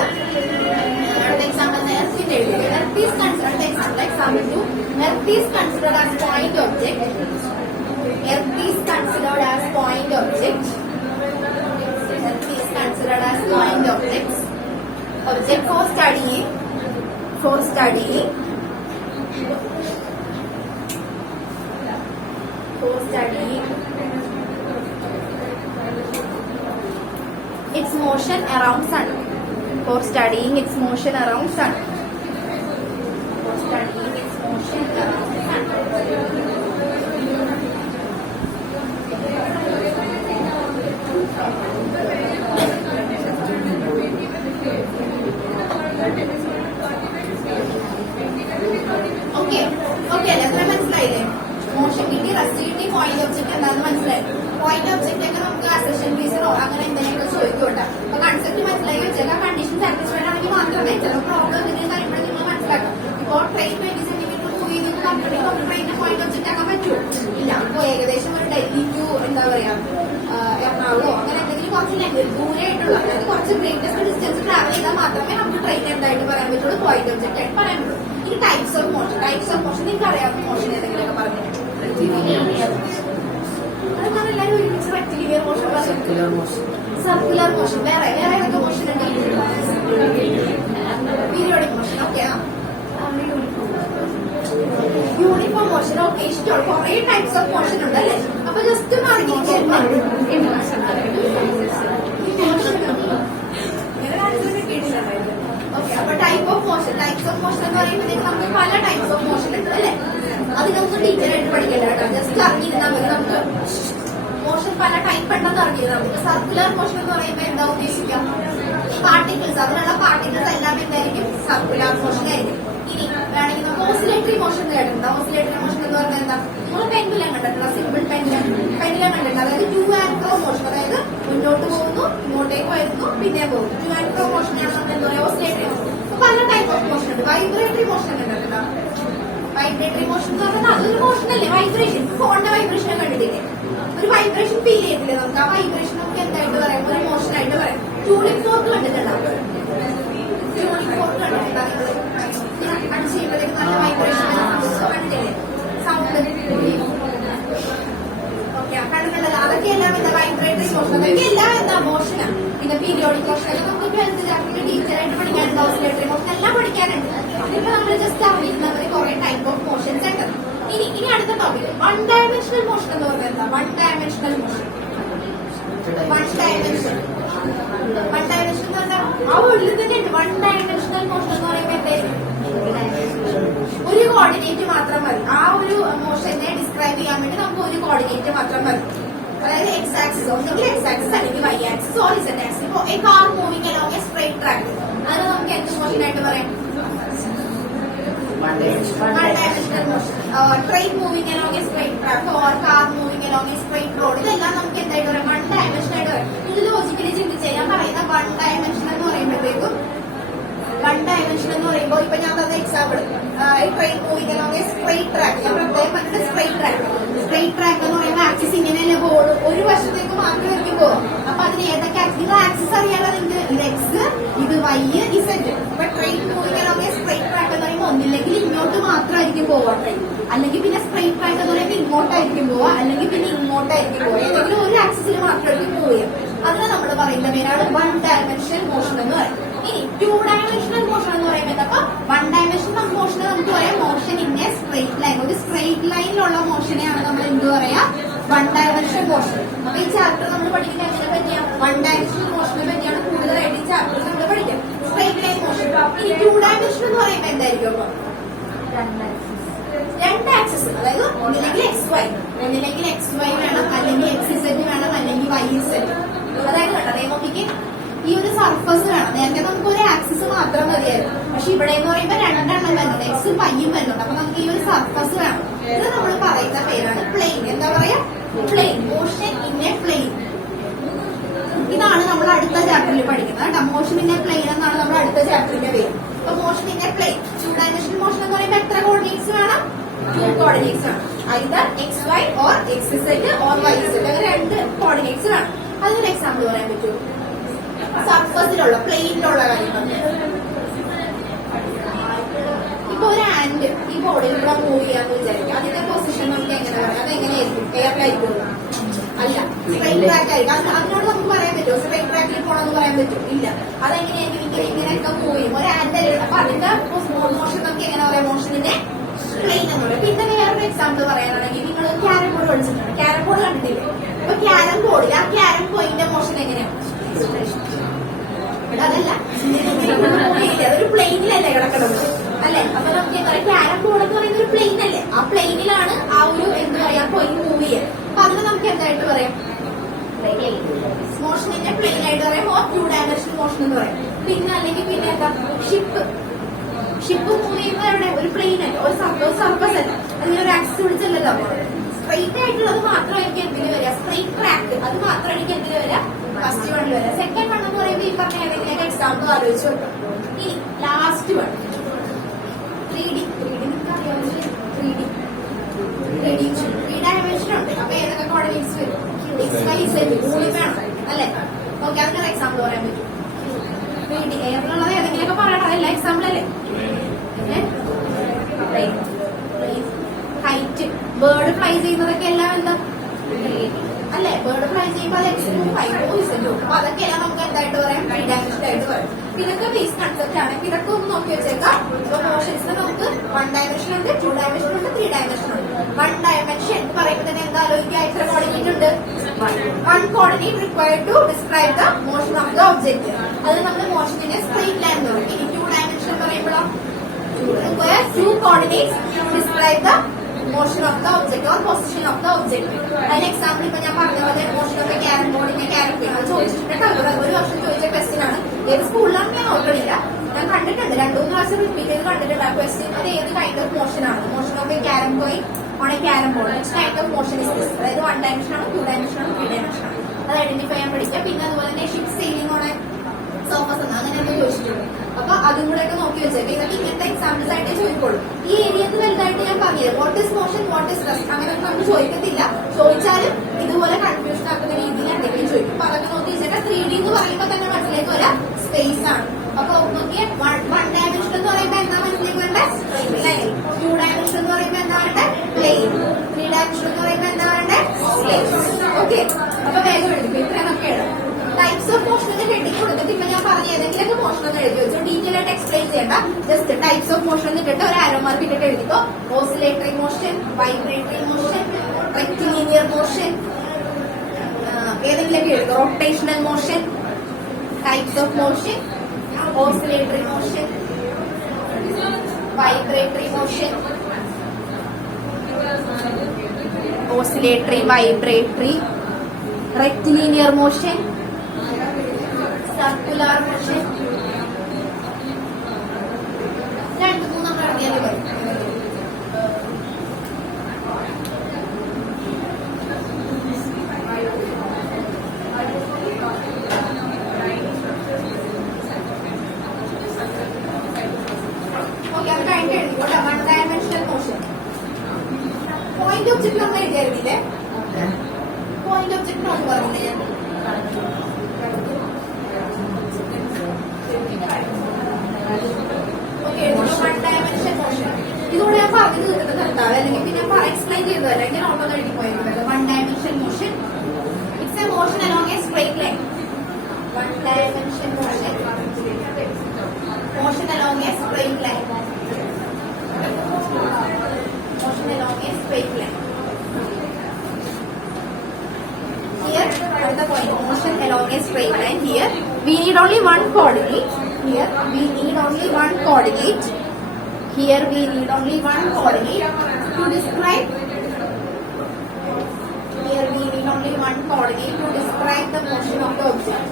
എർത്തിന്റെ എഴുതി. Earth is considered example 2. Earth is considered as point object. Earth is considered as point object. Earth is considered as point objects. Object for studying. For studying. For studying its motion around sun. For studying its motion around sun. For studying its motion around sun. Okay, okay, അത്ര മനസ്സിലായില്ലേ? Motion കിട്ടി, rest കിട്ടി, point object എന്താണെന്ന് മനസ്സിലായി. Point object ഒക്കെ നമുക്ക് assertion ഫീസറോ അങ്ങനെ എന്തെങ്കിലും ചോദിക്കൂട്ടാ. അപ്പൊ കൺസെപ്റ്റ് മനസ്സിലായി വെച്ചാൽ കണ്ടീഷൻ സാറ്റിസ്ഫൈഡ് ആണെങ്കിൽ മാത്രമേ ചില പ്രോബ്ലം എന്തെങ്കിലും കാര്യങ്ങൾ നിങ്ങൾ മനസ്സിലാക്കാം. ഇപ്പോൾ ട്രെയിൻ 20 സെന്റിമീറ്റർ മൂവ് ചെയ്ത് കമ്പനി ട്രെയിനിന്റെ പോയിന്റ് ഒബ്ജക്ട് ആക്കാൻ പറ്റുമോ? ഇല്ല. അപ്പോൾ ഏകദേശം ഒരു ഡൽഹി ടു എന്താ പറയാ എറണാകുളമോ അങ്ങനെ എന്തെങ്കിലും കുറച്ച് ദൂരെ ആയിട്ടുള്ള അതായത് കുറച്ച് ഗ്രേറ്റസ്റ്റ് ഡിസ്റ്റൻസ് ട്രാവൽ ചെയ്താൽ മാത്രമേ നമുക്ക് ട്രെയിൻ എന്തായിട്ട് പറയാൻ പറ്റുള്ളൂ, പോയിന്റ് ഒബ്ജക്ട് ആയിട്ട് പറയാൻ പറ്റുള്ളൂ. ഈ ടൈപ്സ് ഓഫ് മോഷൻ നിങ്ങൾക്ക് അറിയാവുന്ന മോഷൻ ഏതെങ്കിലുമൊക്കെ പറഞ്ഞിട്ടുണ്ട്. അതെന്താണ് എല്ലാവരും ഒരുമിച്ച് റെക്ടിലിനിയർ മോഷൻ പറഞ്ഞു. സർക്കുലർ മോഷൻ വേറെ ഏതൊക്കെ മോഷൻ ഉണ്ട്? Periodic motion. Okay. Uniform motion. Okay, ഇഷ്ടമാണ്. കുറെ ടൈപ്സ് ഓഫ് മോഷൻ ഉണ്ട് അല്ലേ? അപ്പൊ ജസ്റ്റ് ഒന്ന് അറിഞ്ഞിരിക്കാൻ ഓക്കെ. അപ്പൊ type of motion types of motion എന്ന് പറയുമ്പോഴത്തേക്ക് നമുക്ക് പല ടൈപ്സ് ഓഫ് മോഷൻ ഉണ്ട് അല്ലേ? അത് നമുക്ക് ടീച്ചറായിട്ട് പഠിക്കില്ല കേട്ടോ. ജസ്റ്റ് അറിഞ്ഞിരുന്നാൽ മതി. നമുക്ക് മോഷൻ പല ടൈപ്പ് ഉണ്ടെന്ന് അറിഞ്ഞിരുന്നാൽ മതി. സർക്കുലർ മോഷൻ എന്ന് പറയുമ്പോൾ എന്താ ഉദ്ദേശിക്കാം? പാർട്ടിക്കിൾസ്, അതിലുള്ള പാർട്ടിക്കിൾസ് എല്ലാം എന്തായിരിക്കും? സർക്കുലർ മോഷൻ ആയിരിക്കും. ഇനി വേണമെങ്കിൽ നമുക്ക് ഓസിലേറ്ററി മോഷൻ കേട്ടിട്ടുണ്ട്. ഓസിലേറ്ററി മോഷൻ എന്ന് പറഞ്ഞാൽ എന്താ? നിങ്ങൾ പെൻഡുലം കണ്ടിട്ടുണ്ടോ? സിമ്പിൾ പെൻഡുലം കണ്ടിട്ടുണ്ട്. അതായത് ടു ആൻഡ് ഫ്രോ മോഷൻ, അതായത് മുന്നോട്ട് പോകുന്നു, ഇങ്ങോട്ടേക്ക് വരുന്നു, പിന്നെ പോകുന്നു. ടു ആൻഡ് ഫ്രോ മോഷനാണ് നമ്മൾ എന്താ പറയുക? Oscillatory motion. പല ടൈപ്പ് ഓഫ് മോഷൻ ഉണ്ട്. വൈബ്രേറ്ററി മോഷൻ കണ്ടിട്ടുണ്ടോ? വൈബ്രേറ്ററി മോഷൻ എന്ന് പറഞ്ഞാൽ അതൊരു മോഷൻ അല്ലേ? വൈബ്രേഷൻ. ഫോണിന്റെ വൈബ്രേഷൻ കണ്ടിട്ടില്ലേ? ഒരു വൈബ്രേഷൻ ഫീൽ ചെയ്തില്ലേ നമുക്ക്? ആ വൈബ്രേഷൻ നമുക്ക് എന്തായിട്ട് പറയാം? ഒരു മോഷൻ ആയിട്ട് പറയാം. ട്യൂണിംഗ് ഫോർക്ക് കണ്ടിട്ടുണ്ടോ? ട്യൂണിംഗ് ഫോർക്ക് കണ്ടിട്ടുണ്ടോ? അടിച്ച് ചെയ്യുമ്പോഴേക്ക് നല്ല വൈബ്രേഷൻ കണ്ടിട്ടില്ലേ? സൗണ്ട് ഓക്കെ കണ്ടിട്ടുണ്ടല്ലോ. അതൊക്കെ എല്ലാം എന്താ? Vibratory motion. അതൊക്കെ എല്ലാം എന്താ? മോഷനാണ്. പിന്നെ പീരിയോഡിക് മോഷൻ നമുക്ക് ട്വൽത്ത് ചാപ്റ്ററിൽ ടീച്ചറായിട്ട് പഠിക്കാനുണ്ട്. ഓസിലേറ്ററി മോഷൻ എല്ലാം പഠിക്കാനുണ്ട്. ഇതിപ്പോ നമ്മൾ ജസ്റ്റ് അറിഞ്ഞിരുന്നാൽ മതി. കുറെ ടൈപ്പ് ഓഫ് മോഷൻസ് ഉണ്ട്. ഇനി അടുത്ത ടോപ്പിക് വൺ ഡയമെൻഷണൽ മോഷൻ എന്ന് പറഞ്ഞാൽ എന്താ? One dimensional motion. One dimension എന്ന് പറഞ്ഞാൽ ആ ഉള്ളിൽ തന്നെ ഉണ്ട്. വൺ ഡയമെൻഷണൽ മോഷൻ എന്ന് പറയുമ്പോൾ എന്തായാലും ഒരു കോർഡിനേറ്റ് മാത്രം മതി. ആ ഒരു മോഷനെ ഡിസ്ക്രൈബ് ചെയ്യാൻ വേണ്ടി നമുക്ക് ഒരു കോർഡിനേറ്റ് മാത്രം മതി. അതായത് എക്സ് ആക്സിസ് ഒന്നെങ്കിൽ എക്സ് ആക്സിസ് അല്ലെങ്കിൽ Y axis or Z axis. ഇപ്പൊ a car moving along a straight track, അത് നമുക്ക് എന്ത് മോഷൻ ആയിട്ട് പറയാം? One dimensional motion. Train moving along a straight track or car moving along a straight road. ഇതെല്ലാം നമുക്ക് എന്തായിട്ട് പറയാം? വൺ ഡയമെൻഷൻ ആയിട്ട് പറയാം. ഇത് ലോജിക്കലി ചിന്തിച്ച് ഞാൻ പറയുന്ന വൺ ഡയമെൻഷൻ എന്ന് പറയുമ്പോഴത്തേക്കും വൺ ഡയമെൻഷൻ എന്ന് പറയുമ്പോൾ ഇപ്പൊ ഞാൻ തന്ന example train moving along a straight track. ഞാൻ പ്രത്യേകം പറഞ്ഞിട്ട് സ്ട്രെയിറ്റ് ട്രാക്ക്. സ്ട്രെയിറ്റ് ട്രാക്ക് എന്ന് പറയുമ്പോൾ ആക്സിസ് ഇങ്ങനെയല്ലേ പോകുള്ളൂ, ഒരു വശത്തേക്ക് മാത്രമേ എനിക്ക് പോകും. അപ്പൊ അതിന് ഏതൊക്കെ ആക്സിസ് അറിയാലോ നിങ്ങൾക്ക്? ഇത് എക്സ്, ഇത് വൈ, ഇസഡ്. അപ്പൊ train moving along a straight track എന്ന് പറയുമ്പോൾ ഒന്നില്ലെങ്കിൽ ഇങ്ങോട്ട് മാത്രമായിരിക്കും പോവാ ട്രെയിൻ, അല്ലെങ്കിൽ പിന്നെ സ്ട്രെയിറ്റ് ട്രാക്ക് എന്ന് പറയുമ്പോൾ ഇങ്ങോട്ടായിരിക്കും പോവാ, അല്ലെങ്കിൽ പിന്നെ ഇങ്ങോട്ടായിരിക്കും പോവുക. ഏതെങ്കിലും ഒരു ആക്സിസിൽ മാത്രമായിരിക്കും പോവുക. അതിനെ നമ്മൾ പറയുന്ന പേരാണ് വൺ ഡയമെൻഷണൽ മോഷൻ എന്ന് പറയും. ഇനി ടു ഡയമെൻഷണൽ മോഷൻ എന്ന് പറയുമ്പോൾ അപ്പൊ വൺ ഡയമെൻഷണൽ മോഷൻ നമുക്ക് പറയാം motion in a straight line. ഒരു സ്ട്രെയിറ്റ് ലൈനിലുള്ള മോഷനെയാണ് നമ്മൾ എന്ത് പറയാ? One dimensional motion. അപ്പൊ ഈ ചാപ്റ്റർ നമ്മൾ പഠിക്കുന്ന എങ്ങനെ പറ്റിയാ? വൺ ഡയമെൻഷണൽ മോഷനെ പറ്റിയാണ് കൂടുതലായിട്ട് ഈ ചാപ്റ്റർ നമ്മൾ പഠിക്കാം. Straight line motion. ഇനി ടു ഡയമെൻഷൻ എന്ന് പറയുമ്പോൾ എന്തായിരിക്കും? അപ്പൊ രണ്ട് ആക്സിസ്, അതായത് ഒന്നില്ലെങ്കിൽ XY, ഒന്നില്ലെങ്കിൽ XY വേണം, അല്ലെങ്കിൽ XZ വേണം, അല്ലെങ്കിൽ YZ. അതായത് കണ്ടോ നോക്കിക്ക്, ഈ ഒരു സർഫസ് വേണം. നേരത്തെ നമുക്ക് ഒരു ആക്സിസ് മാത്രം മതിയായിരുന്നു, പക്ഷെ ഇവിടെ എന്ന് പറയുമ്പോൾ രണ്ടെണ്ണം വരുന്നുണ്ട്, എക്സും വൈയും വരുന്നുണ്ട്. അപ്പൊ നമുക്ക് ഈ ഒരു സർഫസ് വേണം. ഇത് നമ്മൾ പറയുന്ന പേരാണ് പ്ലെയിൻ. എന്താ പറയാ? Plane. Motion in a plane. ഇതാണ് നമ്മൾ അടുത്ത ചാപ്റ്ററിൽ പഠിക്കുന്നത് കേട്ടോ. മോഷൻ ഇൻ എ പ്ലെയിൻ എന്നാണ് നമ്മൾ അടുത്ത ചാപ്റ്ററിന്റെ പേര്. അപ്പൊ motion in a plane, 2 dimension motion എന്ന് പറയുമ്പോൾ എത്ര കോർഡിനേറ്റ്സ് വേണം? 2 കോർഡിനേറ്റ്സ് വേണം. either XY or XZ or YZ, അങ്ങനെ രണ്ട് കോർഡിനേറ്റ്സ് വേണം. അതിനൊരു എക്സാമ്പിൾ പറയാൻ പറ്റുമോ? സർഫസിലുള്ള പ്ലെയിനിലുള്ള കാര്യങ്ങൾ. ഇപ്പൊ ഒരു ആൻഡ് ഈ ബോർഡിൽ കൂടെ മൂവ് ചെയ്യാന്ന് വിചാരിക്കും, അതിന്റെ പൊസിഷൻ നമുക്ക് എങ്ങനെ പറയാം? അതെങ്ങനെയായിരിക്കും? എയറിലായിരിക്കും? അല്ല, സ്ട്രെയിറ്റ് ട്രാക്ക് ആയിരിക്കും. അതിനോട് നമുക്ക് പറയാൻ പറ്റുമോ സ്ട്രെയിറ്റ് ട്രാക്കിൽ പോകണമെന്ന് പറയാൻ പറ്റും? ഇല്ല. അതെങ്ങനെയായിരിക്കും? ഇങ്ങനെയൊക്കെ മൂവ് ചെയ്യും ഒരു ആൻഡ്. അപ്പൊ അതിന്റെ മോഷൻ നമുക്ക് എങ്ങനെ പറയാം? മോഷനിനെ പ്ലെയിൻ എന്ന് പറയും. പിന്നെ വേറൊരു എക്സാമ്പിൾ പറയാനാണെങ്കിൽ നിങ്ങൾ ക്യാരം ബോർഡ് കളിച്ചിട്ടുണ്ട്. ക്യാരം ബോർഡ് കണ്ടിട്ടില്ലേ? അപ്പൊ ക്യാരം ബോർഡിൽ ആ ക്യാരം പോയിന്റെ മോഷൻ എങ്ങനെയാണ്? അതല്ല, അതൊരു പ്ലെയിനിലല്ലേ കിടക്കുന്നത് അല്ലെ? അപ്പൊ നമുക്ക് എന്താ പറയാ? ക്യാരം ബോർഡ് എന്ന് പറയുന്ന ഒരു പ്ലെയിൻ അല്ലേ? ആ പ്ലെയിനിലാണ് ആ ഒരു എന്താ പറയാ പോയിന്റ് മൂവ് ചെയ്യുക. അപ്പൊ അതിന് നമുക്ക് എന്തായിട്ട് പറയാം? മോഷനിന്റെ പ്ലെയിൻ ആയിട്ട് പറയാം, ഓർ 2 ഡയമെൻഷൻ മോഷൻ എന്ന് പറയാം. പിന്നെ അല്ലെങ്കിൽ പിന്നെ എന്താ? ഷിപ്പ് മൂവ് ചെയ്യുമ്പോൾ എവിടെ? ഒരു പ്ലെയിൻ അല്ല, ഒരു സർഫസ് അല്ല, അതിനൊരു ആക്സിസ് പിടിച്ചല്ലോ. സ്ട്രെയിറ്റ് ആയിട്ടുള്ളത് മാത്രമായിരിക്കും എന്തിന് വരിക? Straight track. അത് മാത്രമായിരിക്കും എന്തിന് വരിക? ഫസ്റ്റ് വൺ വരിക. സെക്കൻഡ് വൺ എന്ന് പറയുമ്പോൾ ഈ പറഞ്ഞ ഏതെങ്കിലും എക്സാമ്പിൾ ആലോചിച്ച് വെക്കാം. ഇനി ലാസ്റ്റ് വൺ 3D. 3 ഡയമെൻഷൻ ഉണ്ട്. അപ്പൊ ഏതൊക്കെ കോർഡിനേറ്റ്സ് വരും? XYZ വേണം അല്ലെ? ഓക്കെ, അതിനൊരു എക്സാമ്പിൾ പറയാൻ പറ്റും. 3D ഏതെങ്കിലും ഏതെങ്കിലുമൊക്കെ പറയണം, അതല്ല എക്സാമ്പിൾ അല്ലേ? ഹൈറ്റ്, ബേർഡ് ഫ്ലൈ ചെയ്യുന്നതൊക്കെ എല്ലാം എന്താ അല്ലെ? ബേർഡ് ഫ്ലൈ ചെയ്യുമ്പോൾ അത് X2, Y2, Z2. അപ്പൊ അതൊക്കെ എല്ലാം നമുക്ക് എന്തായിട്ട് പറയാം? 3 ഡയമെൻഷൻ ആയിട്ട് പറയാം. ഇതൊക്കെ ബേസ് കൺസെപ്റ്റ് ആണ്. ഇതൊക്കെ ഒന്ന് നോക്കി വെച്ചേക്കാം. ഇപ്പൊ മോഷൻസ് നമുക്ക് 1 ഡയമെൻഷൻ ഉണ്ട്, 2 ഡയമെൻഷൻ ഉണ്ട്, 3 ഡയമെൻഷൻ ഉണ്ട്. 1 ഡയമെൻഷൻ പറയുമ്പോൾ തന്നെ എന്താ ആലോചിക്കുക? എത്ര കോർഡിനേറ്റ് ഉണ്ട്? 1 coordinate required to describe the motion of the object. അത് നമ്മൾ മോഷനിനെ സ്ട്രെയിറ്റ് ലൈൻ എന്ന് പറയും. ഇനി 2 ഡയമെൻഷൻ പറയുമ്പോഴോ require 2 coordinates to describe the motion of the object or position of the object. അതിന് എക്സാമ്പിൾ ഇപ്പൊ ഞാൻ പറഞ്ഞ പോലെ മോഷൻ ഓഫ് എ ക്യാരം ബോർഡിന്റെ ക്യാരം അത് ചോദിച്ചിട്ടുണ്ട്. ഒരു വർഷം ചോദിച്ച ക്വസ്റ്റ്യൻ ആണ്. ഏത് സ്കൂളിലാണ് ഞാൻ നോക്കണില്ല, ഞാൻ കണ്ടിട്ടുണ്ട് 2-3 പ്രാവശ്യം റിപ്പീറ്റ് ചെയ്ത് കണ്ടിട്ടുണ്ട് ആ ക്വസ്റ്റ്യൻ. അത് ഏത് കൈൻഡ് ഓഫ് മോഷൻ ആണ്? Motion of A carrom coin on A carrom board. Which kind of motion is this? അതായത് 1 ഡയമെൻഷൻ ആണ്, 2 ഡയമെൻഷൻ ആണ്, 3 ഡയമെൻഷൻ ആണ്. അത് ഐഡന്റിഫൈ ചെയ്യാൻ പഠിക്കുക. പിന്നെ അതുപോലെ തന്നെ ഷിപ്പ് സെയിലിംഗ് ഓൺ എ സോഫസ് അങ്ങനെയൊക്കെ ചോദിച്ചിട്ടുണ്ട്. അപ്പൊ അതും കൂടെ ഒക്കെ നോക്കി വെച്ചേക്ക്. ഇതൊക്കെ ഇങ്ങനത്തെ എക്സാമ്പിൾസ് ആയിട്ടേ ചോദിക്കുള്ളൂ. ഈ ഏരിയക്ക് വലുതായിട്ട് ഞാൻ പറഞ്ഞില്ല what is motion, what is rest, അങ്ങനെയൊന്നും നമ്മൾ ചോദിക്കത്തില്ല. ചോദിച്ചാലും ഇതുപോലെ കൺഫ്യൂഷൻ ആക്കുന്ന രീതിയിൽ എന്തെങ്കിലും ചോദിക്കും. അപ്പൊ അതൊക്കെ നോക്കി വെച്ചാൽ 3D എന്ന് പറയുമ്പോൾ തന്നെ മനസ്സിലേക്ക് വരാം സ്പേസ് ആണ്. അപ്പൊ നോക്കിയ 1 ഡയമെൻഷൻ എന്ന് പറയുമ്പോൾ എന്താ മനസ്സിലേക്ക് വരേണ്ട? ലൈൻ. 2 ഡയമെൻഷൻ എന്ന് പറയുമ്പോൾ എന്താ വരേണ്ട? പ്ലെയിൻ. 3 ഡയമെൻഷൻ എന്ന് പറയുമ്പോൾ എന്താ വരേണ്ട? സ്പേസ്. ഓക്കെ, അപ്പൊ വേഗം എടുക്കും. ഇത്രയൊക്കെ എഴുതാം. ടൈപ്സ് ഓഫ് മോഷന്റെ ഹെഡിങ് കൊടുത്തിട്ട് ഇപ്പൊ ഞാൻ പറഞ്ഞ ഏതെങ്കിലും മോഷൻ ഒന്ന് എഴുതി വെച്ചു. ഡീറ്റെയിൽ ആയിട്ട് എക്സ്പ്ലെയിൻ ചെയ്യണ്ട, ജസ്റ്റ് ടൈപ്സ് ഓഫ് മോഷൻ ഇട്ടിട്ട് ഒരു ആരോ മാർക്ക് ഇട്ടിട്ട് എഴുതിക്കോ. Oscillatory motion, vibratory motion, rectilinear motion, ഏതെങ്കിലും എഴുതുക. Rotational motion, types of motion, oscillatory motion, vibratory motion, oscillatory, vibratory, rectilinear motion, circular motion. 2-3 നമ്മൾ അറിയാതെ വരും. ഓക്കെ, അത് കഴിഞ്ഞിട്ട് എഴുതിക്കോട്ടെ. 1 ഡയമെൻഷണൽ മോഷൻ. പോയിന്റ് ഒബ്ജക്റ്റ് നമ്മൾ എഴുതിയായിരുന്നില്ലേ? പോയിന്റ് ഒബ്ജക്റ്റ് നോക്കി പറഞ്ഞില്ലേ ഞാൻ? One dimension motion. ഇതുകൂടെ ഞാൻ പറഞ്ഞു തീർത്തിട്ട് നിർത്താവ്, അല്ലെങ്കിൽ പിന്നെ എക്സ്പ്ലെയിൻ ചെയ്തതല്ല, ഇങ്ങനെ ഓട്ടോന്ന് എഴുതി പോയിരുന്നല്ലോ. 1 dimension motion, it's a motion along a straight line. 1 dimension motion, motion along a straight line. Motion along a straight line. Here, another point, motion along a straight line. Here, we need only 1 coordinate. Here, we need only 1 coordinate. Here, we need only 1 coordinate. to describe. Here we need only one coordinate to describe the motion of the object.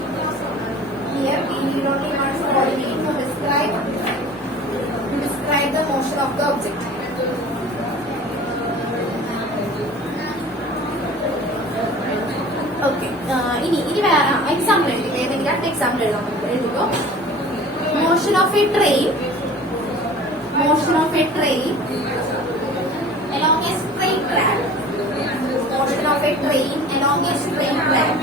Here we need only one coordinate to describe the motion of the object. Okay. ഇനി വേറെ example എഴുതിക്കോ. ഏതെങ്കിലും രണ്ട് example എഴുതാം. എഴുതിക്കോ. Motion of a train along a straight track. Motion of a train along a straight track.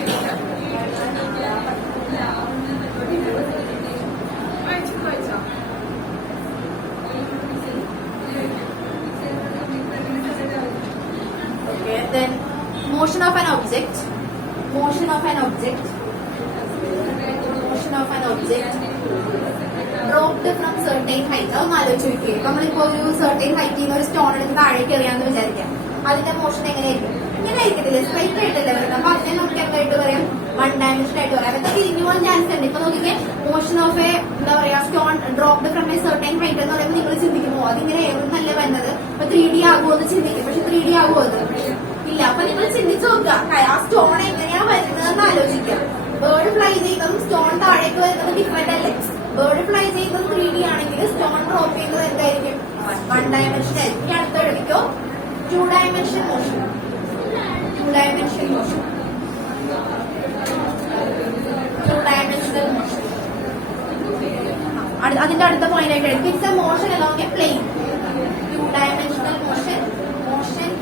Okay, then motion of an object dropped from certain height. അതൊന്ന് ആലോചിച്ച് നോക്കിയേ. നമ്മളിപ്പോ ഒരു certain height ൽ ഒരു സ്റ്റോൺ എടുത്ത് താഴേക്ക് എറിയാന്ന് വിചാരിക്കാം. അതിന്റെ മോഷൻ എങ്ങനെയായിരിക്കും? ഇങ്ങനെ ആയിരിക്കത്തില്ലേ? സ്ട്രൈറ്റ് ആയിട്ടല്ലേ വരുന്നത്. അപ്പൊ അതിനെ നമുക്ക് എന്തായിട്ട് പറയാം? വൺ ഡയമെൻഷൻ ആയിട്ട് പറയാം. അതൊക്കെ തിരിഞ്ഞു പോകാൻ ചാൻസ് ഉണ്ട്. ഇപ്പൊ നോക്കിക്കേ, മോഷൻ ഓഫ് എ എന്താ പറയാ stone dropped from A certain height എന്ന് പറയുമ്പോൾ നിങ്ങൾ ചിന്തിക്കുമോ അതിങ്ങനെ എവിടുന്നല്ല വരുന്നത്? ഇപ്പൊ 3D ആകുമോ എന്ന് ചിന്തിക്കും. പക്ഷെ 3D ആകുമോ അത്? ഇല്ല. അപ്പൊ നിങ്ങൾ ചിന്തിച്ചു നോക്കുക, ആ സ്റ്റോൺ എങ്ങനെയാ വരുന്നതെന്ന് ആലോചിക്കാം. ബേർഡ് ഫ്ലൈ ചെയ്യുന്നതും സ്റ്റോൺ താഴേക്ക് വരുന്നത് ഡിഫറെന്റ് അല്ലേ? ബേർഡ് ഫ്ലൈ ചെയ്യുന്നത് 3D ആണെങ്കിൽ സ്റ്റോൺ ഡ്രോപ്പ് ചെയ്യുന്നത് എന്തായിരിക്കും? വൺ ഡയമെൻഷൻ ആയിരിക്കും. ഇനി അടുത്ത എഴുതിക്കോ, ടു ഡയമെൻഷൻ മോഷൻ. അതിന്റെ അടുത്ത പോയിന്റ് ആയിട്ട് എഴുതി. It's a motion along a plane. Two dimensional motion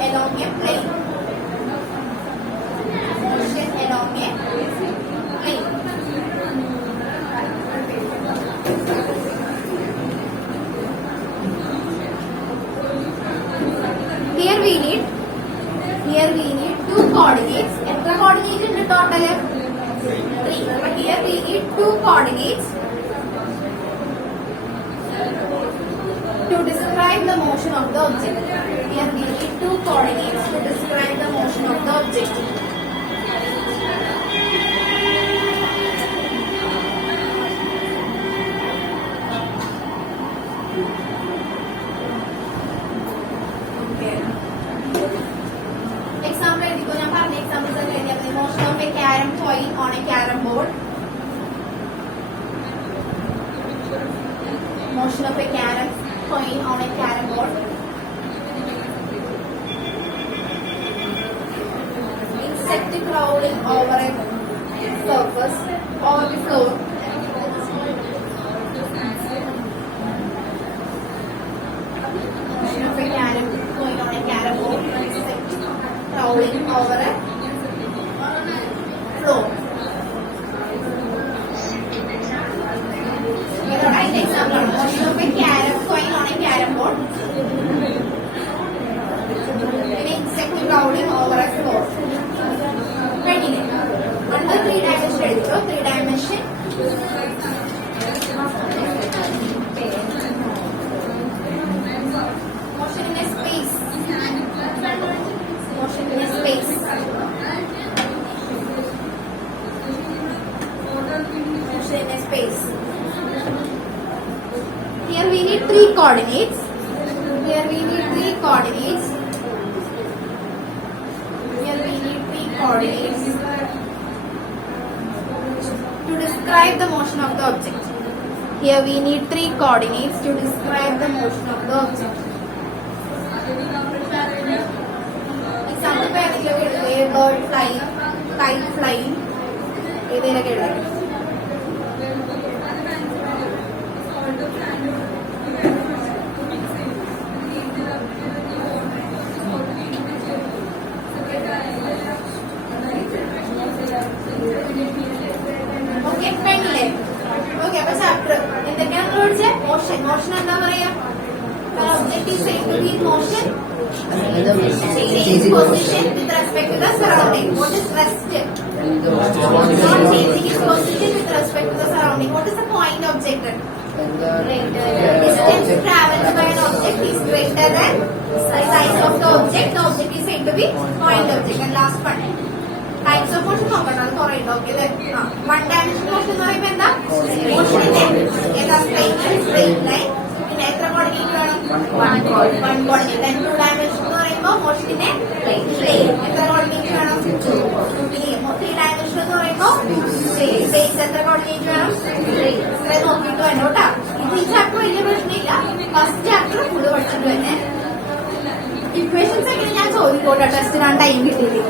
along a plane. Here we need two coordinates. എത്ര coordinates ഉണ്ട് total? 3. But here we need two coordinates to describe the motion of the object. Here we need two coordinates to describe the motion of the object. Motion of a carom coin on a carom board. Motion of a carom coin on a carom board. Insect crawling over a surface or the floor. Motion of a carom coin on a carom board. Insect crawling over a floor. Here are an example. Motion of a carom coin on a carom board. An insect crawling over a floor. Continue. Under 3 dimension, 3 dimension. Motion in a space. Motion in a space. In a space. Here we need 3 coordinates. To describe the motion of the object. Here we need 3 coordinates to describe the motion of the object. Example bird flying, kite flying. Motion എന്താ പറയാ? Object is said to be in motion. Changing position with respect to the surrounding. What is rest? Not changing its position with respect to the surrounding. What is the point object? Distance traveled by an object is greater than size of the object. The object is said to be point object. And last one. Types of motion നോക്കണം. അത് കുറേ ഉണ്ട്. Okay അല്ലേ? One dimension motion എന്ന് പറയുമ്പോൾ എന്താ? മോഷനിന്റെ straight line. പിന്നെ എത്ര കോർഡിനേറ്റ് വേണം? One coordinate. ടു ഡയമെൻഷൻ പോർഷനെ Plane. എത്ര കോർഡിനേറ്റ് വേണം? 3 ഡയമെൻഷൻ എന്ന് പറയുമ്പോൾ സ്പേസ് എത്ര കോർഡിനേറ്റ് വേണം? ഇത്രയും നോക്കിയിട്ട് വേണം കേട്ടാ. ഇത് ഈ ചാപ്റ്റർ വലിയ പ്രശ്നമില്ല. ഫസ്റ്റ് ചാപ്റ്റർ ഫുള്ള് പഠിച്ചിട്ട് തന്നെ ഇക്വേഷൻസ് ഒക്കെ ഞാൻ ചോദിക്കോട്ടെ ടെസ്റ്റിനാണ് ടൈം കിട്ടിയത്.